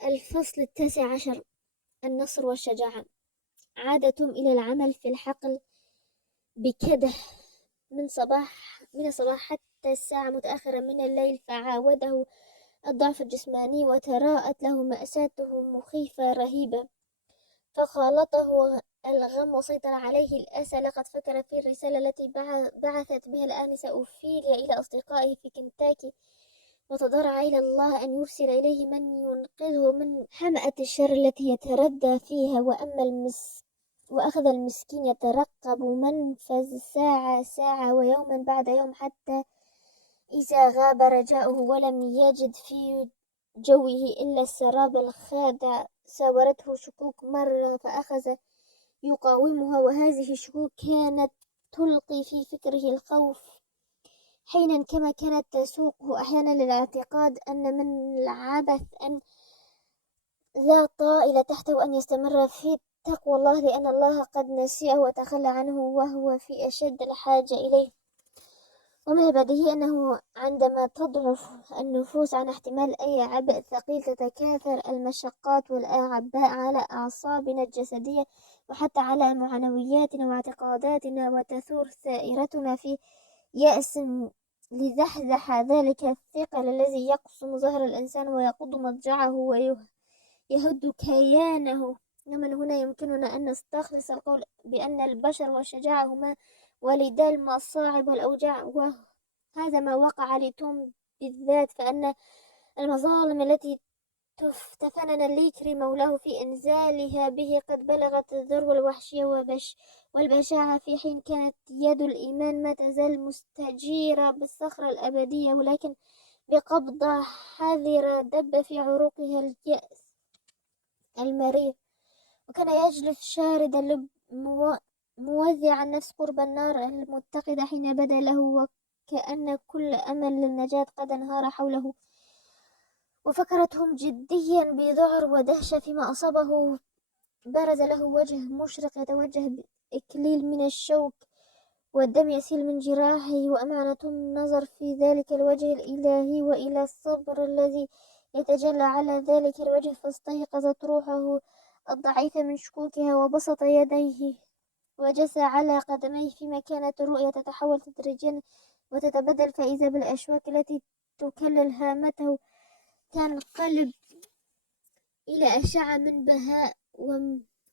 الفصل 19: النصر والشجاعة. عاد توم إلى العمل في الحقل بكدح من الصباح حتى الساعة متأخرة من الليل، فعاوده الضعف الجسماني، وتراءت له مأساته مخيفة رهيبة، فخالطه الغم وسيطر عليه الأسى. لقد فكر في الرسالة التي بعثت بها الآنسة أوفيليا إلى أصدقائه في كنتاكي، وتضرع إلى الله أن يرسل إليه من ينقذه من حمأة الشر التي يتردى فيها. وأخذ المسكين يترقب منفذ ساعة ساعة ويوما بعد يوم، حتى إذا غاب رجاؤه ولم يجد في جوه إلا السراب الخادع، ساورته شكوك مرة، فأخذ يقاومها، وهذه الشكوك كانت تلقي في فكره الخوف حينا، كما كانت تسوقه أحيانا للاعتقاد أن من العبث أن لا طائل تحته أن يستمر في تقوى الله، لأن الله قد نسيه وتخلى عنه وهو في أشد الحاجة إليه. ومن البديهي أنه عندما تضعف النفوس عن احتمال أي عبء ثقيل تتكاثر المشقات والأعباء على أعصابنا الجسدية وحتى على معنوياتنا واعتقاداتنا، وتثور ثائرتنا في يأس لزحزح ذلك الثقل الذي يقسم ظهر الإنسان ويقض مضجعه ويهد كيانه. ومن هنا يمكننا أن نستخلص القول بأن البشر والشجاعة هما والدا المصاعب والأوجاع، وهذا ما وقع لتوم بالذات، فأن المظالم التي تفنن ليكري مولاه في إنزالها به قد بلغت ذروة الوحشية والبشاعة، في حين كانت يد الإيمان ما تزال مستجيرة بالصخرة الأبدية، ولكن بقبضة حذرة دب في عروقها اليأس المرير. وكان يجلس شارد اللب موزع النفس قرب النار المتقدة حين بدا له وكأن كل أمل للنجاة قد انهار حوله، وفكرتهم جديا بذعر ودهشة فيما أصابه. برز له وجه مشرق يتوجه بإكليل من الشوك، والدم يسيل من جراحه، وأمعنة النظر في ذلك الوجه الإلهي وإلى الصبر الذي يتجلى على ذلك الوجه، فاستيقظت روحه الضعيفة من شكوكها وبسط يديه وجثى على قدميه، فيما كانت الرؤيا تتحول تدريجيا وتتبدل، فإذا بالأشواك التي تكلل هامته تنقلب إلى أشعة من بهاء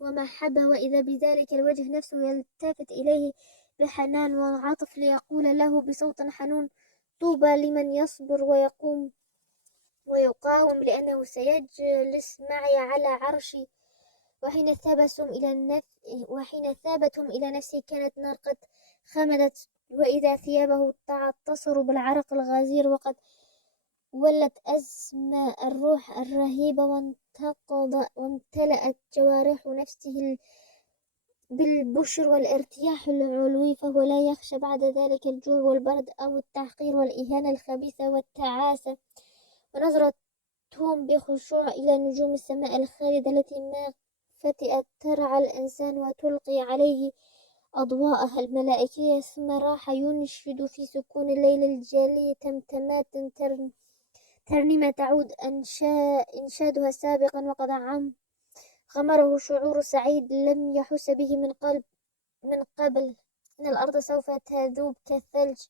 ومحبة، وإذا بذلك الوجه نفسه يلتفت إليه بحنان وعطف ليقول له بصوت حنون: طوبى لمن يصبر ويقاوم، لأنه سيجلس معي على عرشي. وحين ثابتهم إلى نفسه كانت نار قد خمدت، وإذا ثيابه تعتصر بالعرق الغزير، وقد ولت أسمى الروح الرهيبة، وامتلأت جوارح نفسه بالبشر والارتياح العلوي، فهو لا يخشى بعد ذلك الجوع والبرد أو التحقير والإهانة الخبيثة والتعاسة. ونظرتهم بخشوع إلى نجوم السماء الخالدة التي ما فتئت ترعى الإنسان وتلقي عليه أضواءها الملائكية، ثم راح ينشد في سكون الليل الجالي تمتمات ترنيمة تعود إنشادها سابقا، وقد غمره شعور سعيد لم يحس به من قبل. إن الأرض سوف تذوب كالثلج،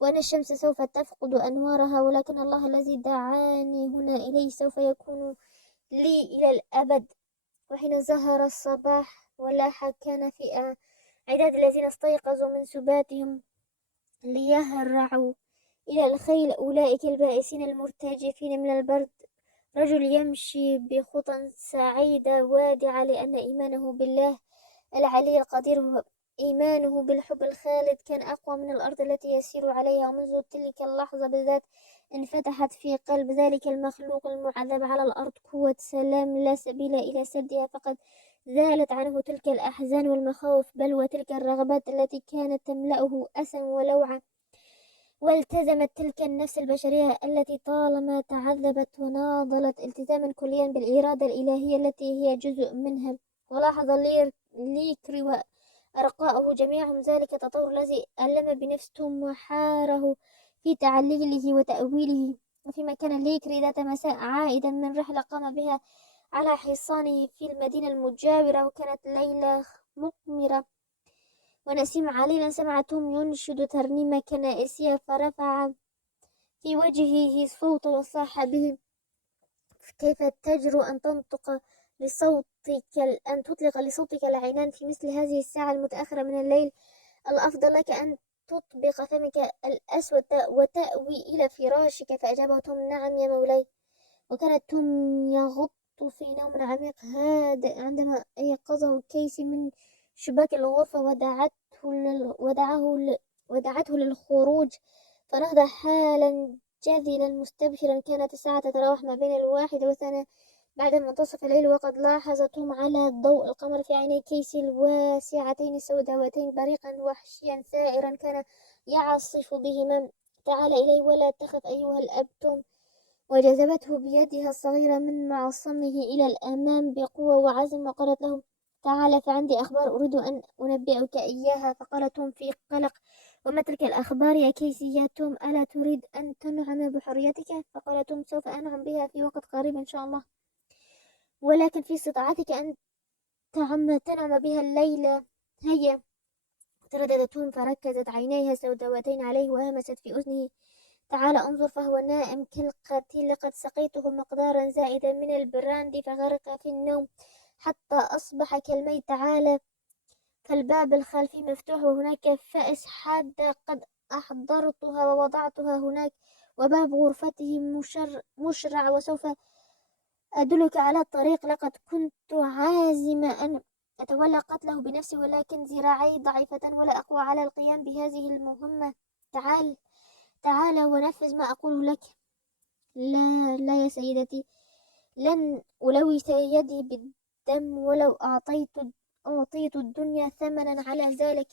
وأن الشمس سوف تفقد أنوارها، ولكن الله الذي دعاني هنا إليه سوف يكون لي إلى الأبد. وحين ظهر الصباح ولاح، كان في عداد الذين استيقظوا من سباتهم ليهرعوا إلى الخيل، أولئك البائسين المرتجفين من البرد، رجل يمشي بخطى سعيدة وادعة، لأن إيمانه بالله العلي القدير إيمانه بالحب الخالد كان أقوى من الأرض التي يسير عليها. ومنذ تلك اللحظة بالذات انفتحت في قلب ذلك المخلوق المعذب على الأرض قوة سلام لا سبيل إلى سدها، فقد زالت عنه تلك الأحزان والمخاوف، بل وتلك الرغبات التي كانت تملأه أسا ولوعا. والتزمت تلك النفس البشرية التي طالما تعذبت وناضلت التزاما كليا بالإرادة الإلهية التي هي جزء منها. ولاحظ ليكري وأرقاؤه جميعهم ذلك التطور الذي ألم بنفس توم وحاره في تعليله وتأويله. وفيما كان ليكري ذات مساء عائدا من رحلة قام بها على حصانه في المدينة المجاورة، وكانت ليلة مقمرة ونسيم عليلا، سمع توم ينشد ترنيمة كنائسية، فرفع في وجهه صوت وصاح به: كيف تجرؤ أن تطلق لصوتك العنان في مثل هذه الساعة المتأخرة من الليل؟ الأفضل لك أن تطبق فمك الأسود وتأوي إلى فراشك. فأجابه توم: نعم يا مولاي. وكانت توم يغط في نوم عميق هادئ عندما أيقظه كيسي من شباك الغرفة ودعته للخروج، فنهض حالا جذلا مستبشرا. كانت الساعة تتراوح ما بين 1 و2 بعد منتصف الليل، وقد لاحظ توم على ضوء القمر في عيني كيسي الواسعتين السوداوتين بريقا وحشيا ثائرا كان يعصف بهما. تعال إلي ولا تخف أيها الأب توم. وجذبته بيدها الصغيرة من معصمه إلى الأمام بقوة وعزم، وقالت له: تعال، فعندي أخبار أريد أن أنبئك إياها. فقال توم في قلق: وما تلك الأخبار يا كيسي يا توم؟ ألا تريد أن تنعم بحريتك؟ فقال توم: سوف أنعم بها في وقت قريب إن شاء الله، ولكن في استطاعتك أن تنعم بها الليلة. هيا. ترددت توم فركزت عينيها سوداوتين عليه وهمست في أذنه: تعال انظر، فهو نائم كالقتيل، لقد سقيته مقدارا زائدا من البراندي فغرق في النوم حتى أصبح كالميت. تعال. فالباب الخلفي مفتوح، وهناك فأس حادة قد أحضرتها ووضعتها هناك، وباب غرفته مشرع، وسوف أدلك على الطريق. لقد كنت عازمة أن أتولى قتله بنفسي، ولكن ذراعي ضعيفة ولا أقوى على القيام بهذه المهمة. تعال ونفذ ما أقوله لك. لا لا يا سيدتي، لن ألوث يدي بالدم ولو أعطيت الدنيا ثمنا على ذلك.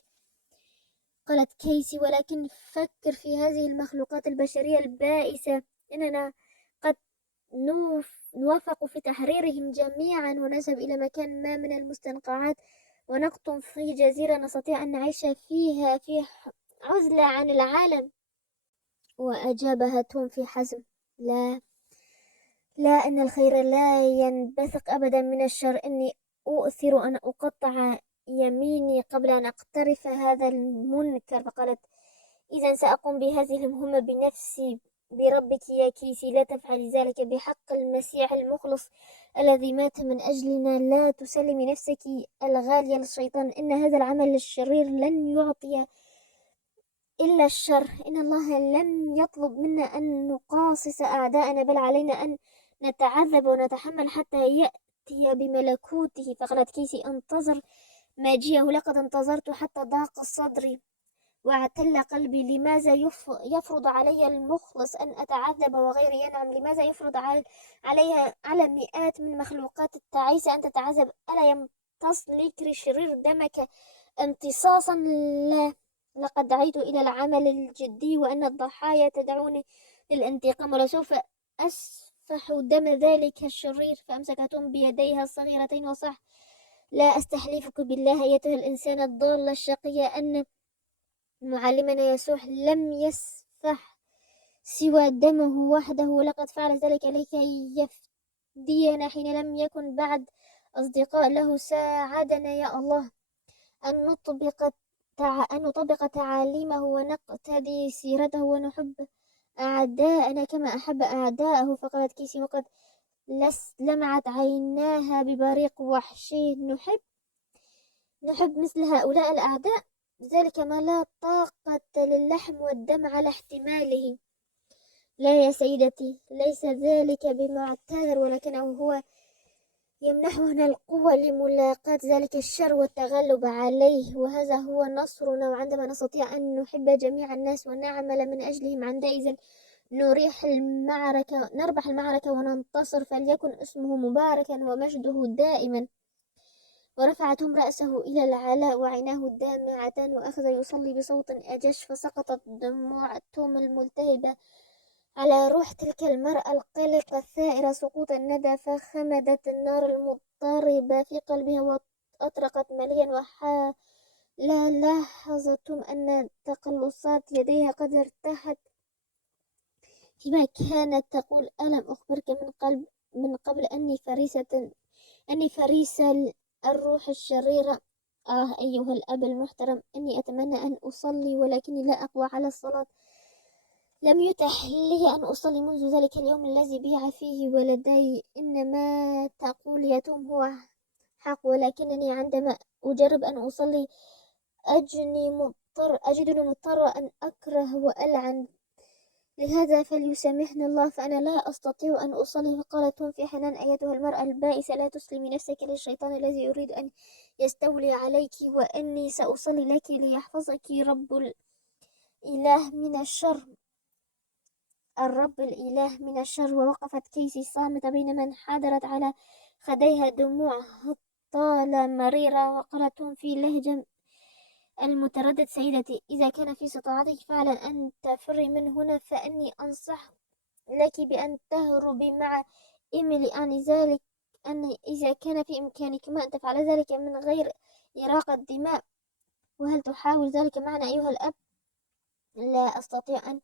قالت كيسي: ولكن فكر في هذه المخلوقات البشرية البائسة، إننا قد نوفق في تحريرهم جميعا، ونذهب إلى مكان ما من المستنقعات ونقطن في جزيرة نستطيع أن نعيش فيها في عزلة عن العالم. وأجابها توم في حزم: لا، لا، أن الخير لا ينبثق أبدا من الشر. إني أؤثر أن أقطع يميني قبل أن أقترف هذا المنكر. فقالت: إذا سأقوم بهذه المهمة بنفسي. بربك يا كيسي لا تفعلي ذلك، بحق المسيح المخلص الذي مات من أجلنا لا تسلمي نفسك الغالية للشيطان. إن هذا العمل الشرير لن يعطي إلا الشر. إن الله لم يطلب منا أن نقاصص أعداءنا، بل علينا أن نتعذب ونتحمل حتى يأتي بملكوته. فقالت كيسي: أنتظر ماجيه، لقد انتظرت حتى ضاق صدري واعتل قلبي. لماذا يفرض علي المخلص أن أتعذب وغيري ينعم؟ لماذا يفرض عليها على مئات من مخلوقات التعيسة أن تتعذب؟ ألا يمتص لك شرير دمك امتصاصا؟ لا، لقد دعيت إلى العمل الجدي، وأن الضحايا تدعوني للانتقام، ولسوف أسفح دم ذلك الشرير. فأمسكتهم بيديها الصغيرتين وصح: لا أستحلفك بالله أيتها الإنسان الضالة الشقية أن معلمنا يسوع لم يسفح سوى دمه وحده، ولقد فعل ذلك لكي يفدينا حين لم يكن بعد أصدقاء له. ساعدنا يا الله أن نطبق تعاليمه ونقتدي سيرته ونحب أعداءنا كما أحب أعداءه. فقالت كيسي وقد لمعت عيناها ببريق وحشي: نحب مثل هؤلاء الأعداء؟ ذلك ما لا طاقة للحم والدم على احتماله. لا يا سيدتي، ليس ذلك بمعتذر، ولكنه هو يمنحنا القوة لملاقاة ذلك الشر والتغلب عليه، وهذا هو نصرنا. وعندما نستطيع أن نحب جميع الناس ونعمل من أجلهم، عندئذ نربح المعركة وننتصر. فليكن اسمه مباركا ومجده دائما. ورفعتهم رأسه إلى العلاء وعيناه دامعتان، وأخذ يصلي بصوت أجش. فسقطت دموع توم الملتهبة على روح تلك المرأة القلقة الثائرة سقوط الندى. فخمدت النار المضطربة في قلبها وأطرقت مليا، لا لاحظتم أن تقلصات يديها قد ارتاحت فيما كانت تقول: ألم أخبرك من قبل أني فريسة الروح الشريرة؟ أيها الأب المحترم، إني أتمنى أن أصلي ولكني لا أقوى على الصلاة. لم يتح لي أن أصلي منذ ذلك اليوم الذي بيع فيه ولدي. إن ما تقول يا توم هو حق، ولكنني عندما أجرب أن أصلي أجدني مضطر أن أكره وألعن. لهذا فليسامحني الله، فأنا لا أستطيع أن أصلي. فقالت توم في حنان: أيتها المرأة البائسة، لا تسلمي نفسك للشيطان الذي يريد أن يستولي عليك، وإني سأصلي لك ليحفظك الرب الإله من الشر. ووقفت كيسي صامتة بينما انحدرت على خديها دموع هطالة مريرة. وقالت توم في لهجة المتردد: سيدتي، إذا كان في استطاعتك فعلا أن تفري من هنا، فإني أنصح لك بأن تهربي مع إيميلي. أن إذا كان في إمكانكما أن تفعل ذلك من غير إراقة دماء. وهل تحاول ذلك معنا أيها الأب؟ لا أستطيع أن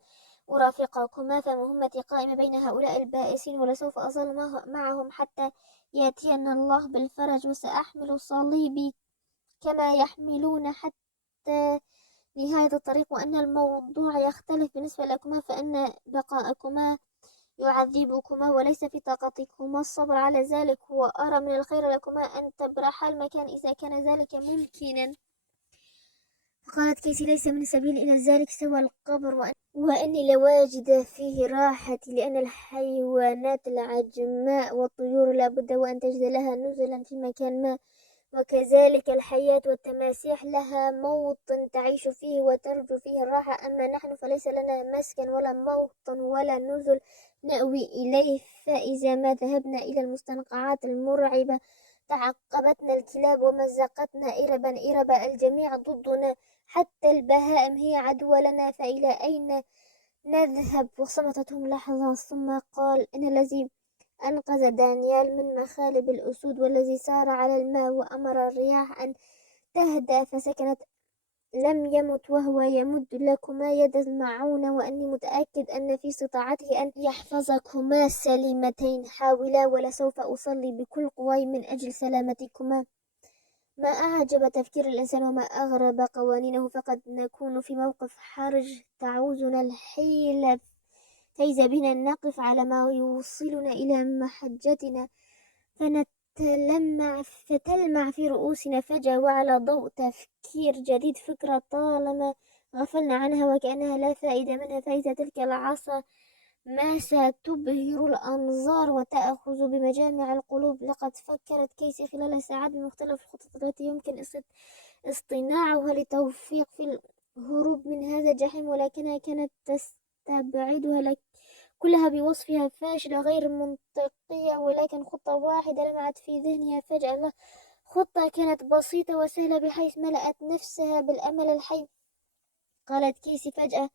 أرافقكما، فمهمتي قائمة بين هؤلاء البائسين، ولسوف أظل معهم حتى يأتينا الله بالفرج. وسأحمل صليبي كما يحملون حتى نهاية الطريق. وأن الموضوع يختلف بالنسبة لكما، فإن بقاءكما يعذبكما وليس في طاقتكما الصبر على ذلك. وأرى من الخير لكما أن تبرحا المكان إذا كان ذلك ممكنا. فقالت كيسي: ليس من سبيل إلى ذلك سوى القبر، وأني لواجدة فيه راحتي، لأن الحيوانات العجماء والطيور لا بد وأن تجد لها نزلا في مكان ما، وكذلك الحياة والتماسيح لها موطن تعيش فيه وترجو فيه الراحة. أما نحن فليس لنا مسكن ولا موطن ولا نزل نأوي إليه. فإذا ما ذهبنا إلى المستنقعات المرعبة تعقبتنا الكلاب ومزقتنا إربا الجميع ضدنا، حتى البهائم هي عدو لنا، فإلى أين نذهب؟ وصمتتهم لحظة ثم قال: إن الذي أنقذ دانيال من مخالب الأسود، والذي سار على الماء وأمر الرياح أن تهدأ فسكنت لم يمت وهو يمد لكما يد المعونة، وأني متأكد أن في استطاعته أن يحفظكما سليمتين. حاولا ولسوف أصلي بكل قواي من أجل سلامتكما. ما أعجب تفكير الإنسان وما أغرب قوانينه، فقد نكون في موقف حرج تعوزنا الحيلة فإذا بنا نقف على ما يوصلنا إلى محجتنا فتلمع في رؤوسنا فجأة، وعلى ضوء تفكير جديد فكرة طالما غفلنا عنها وكأنها لا فائدة منها، فإذا تلك العصا ما ستبهر الأنظار وتأخذ بمجامع القلوب. لقد فكرت كيسي خلال ساعات بمختلف الخطط التي يمكن اصطناعها لتوفيق في الهروب من هذا الجحيم، ولكنها كانت تستبعدها كلها بوصفها فاشلة غير منطقية. ولكن خطة واحدة لمعت في ذهنها فجأة، خطة كانت بسيطة وسهلة بحيث ملأت نفسها بالأمل الحي. قالت كيسي فجأة: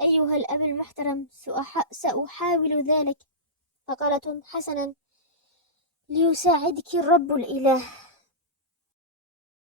أيها الأب المحترم، سأحاول ذلك. فقالت حسنا، ليساعدك الرب الإله.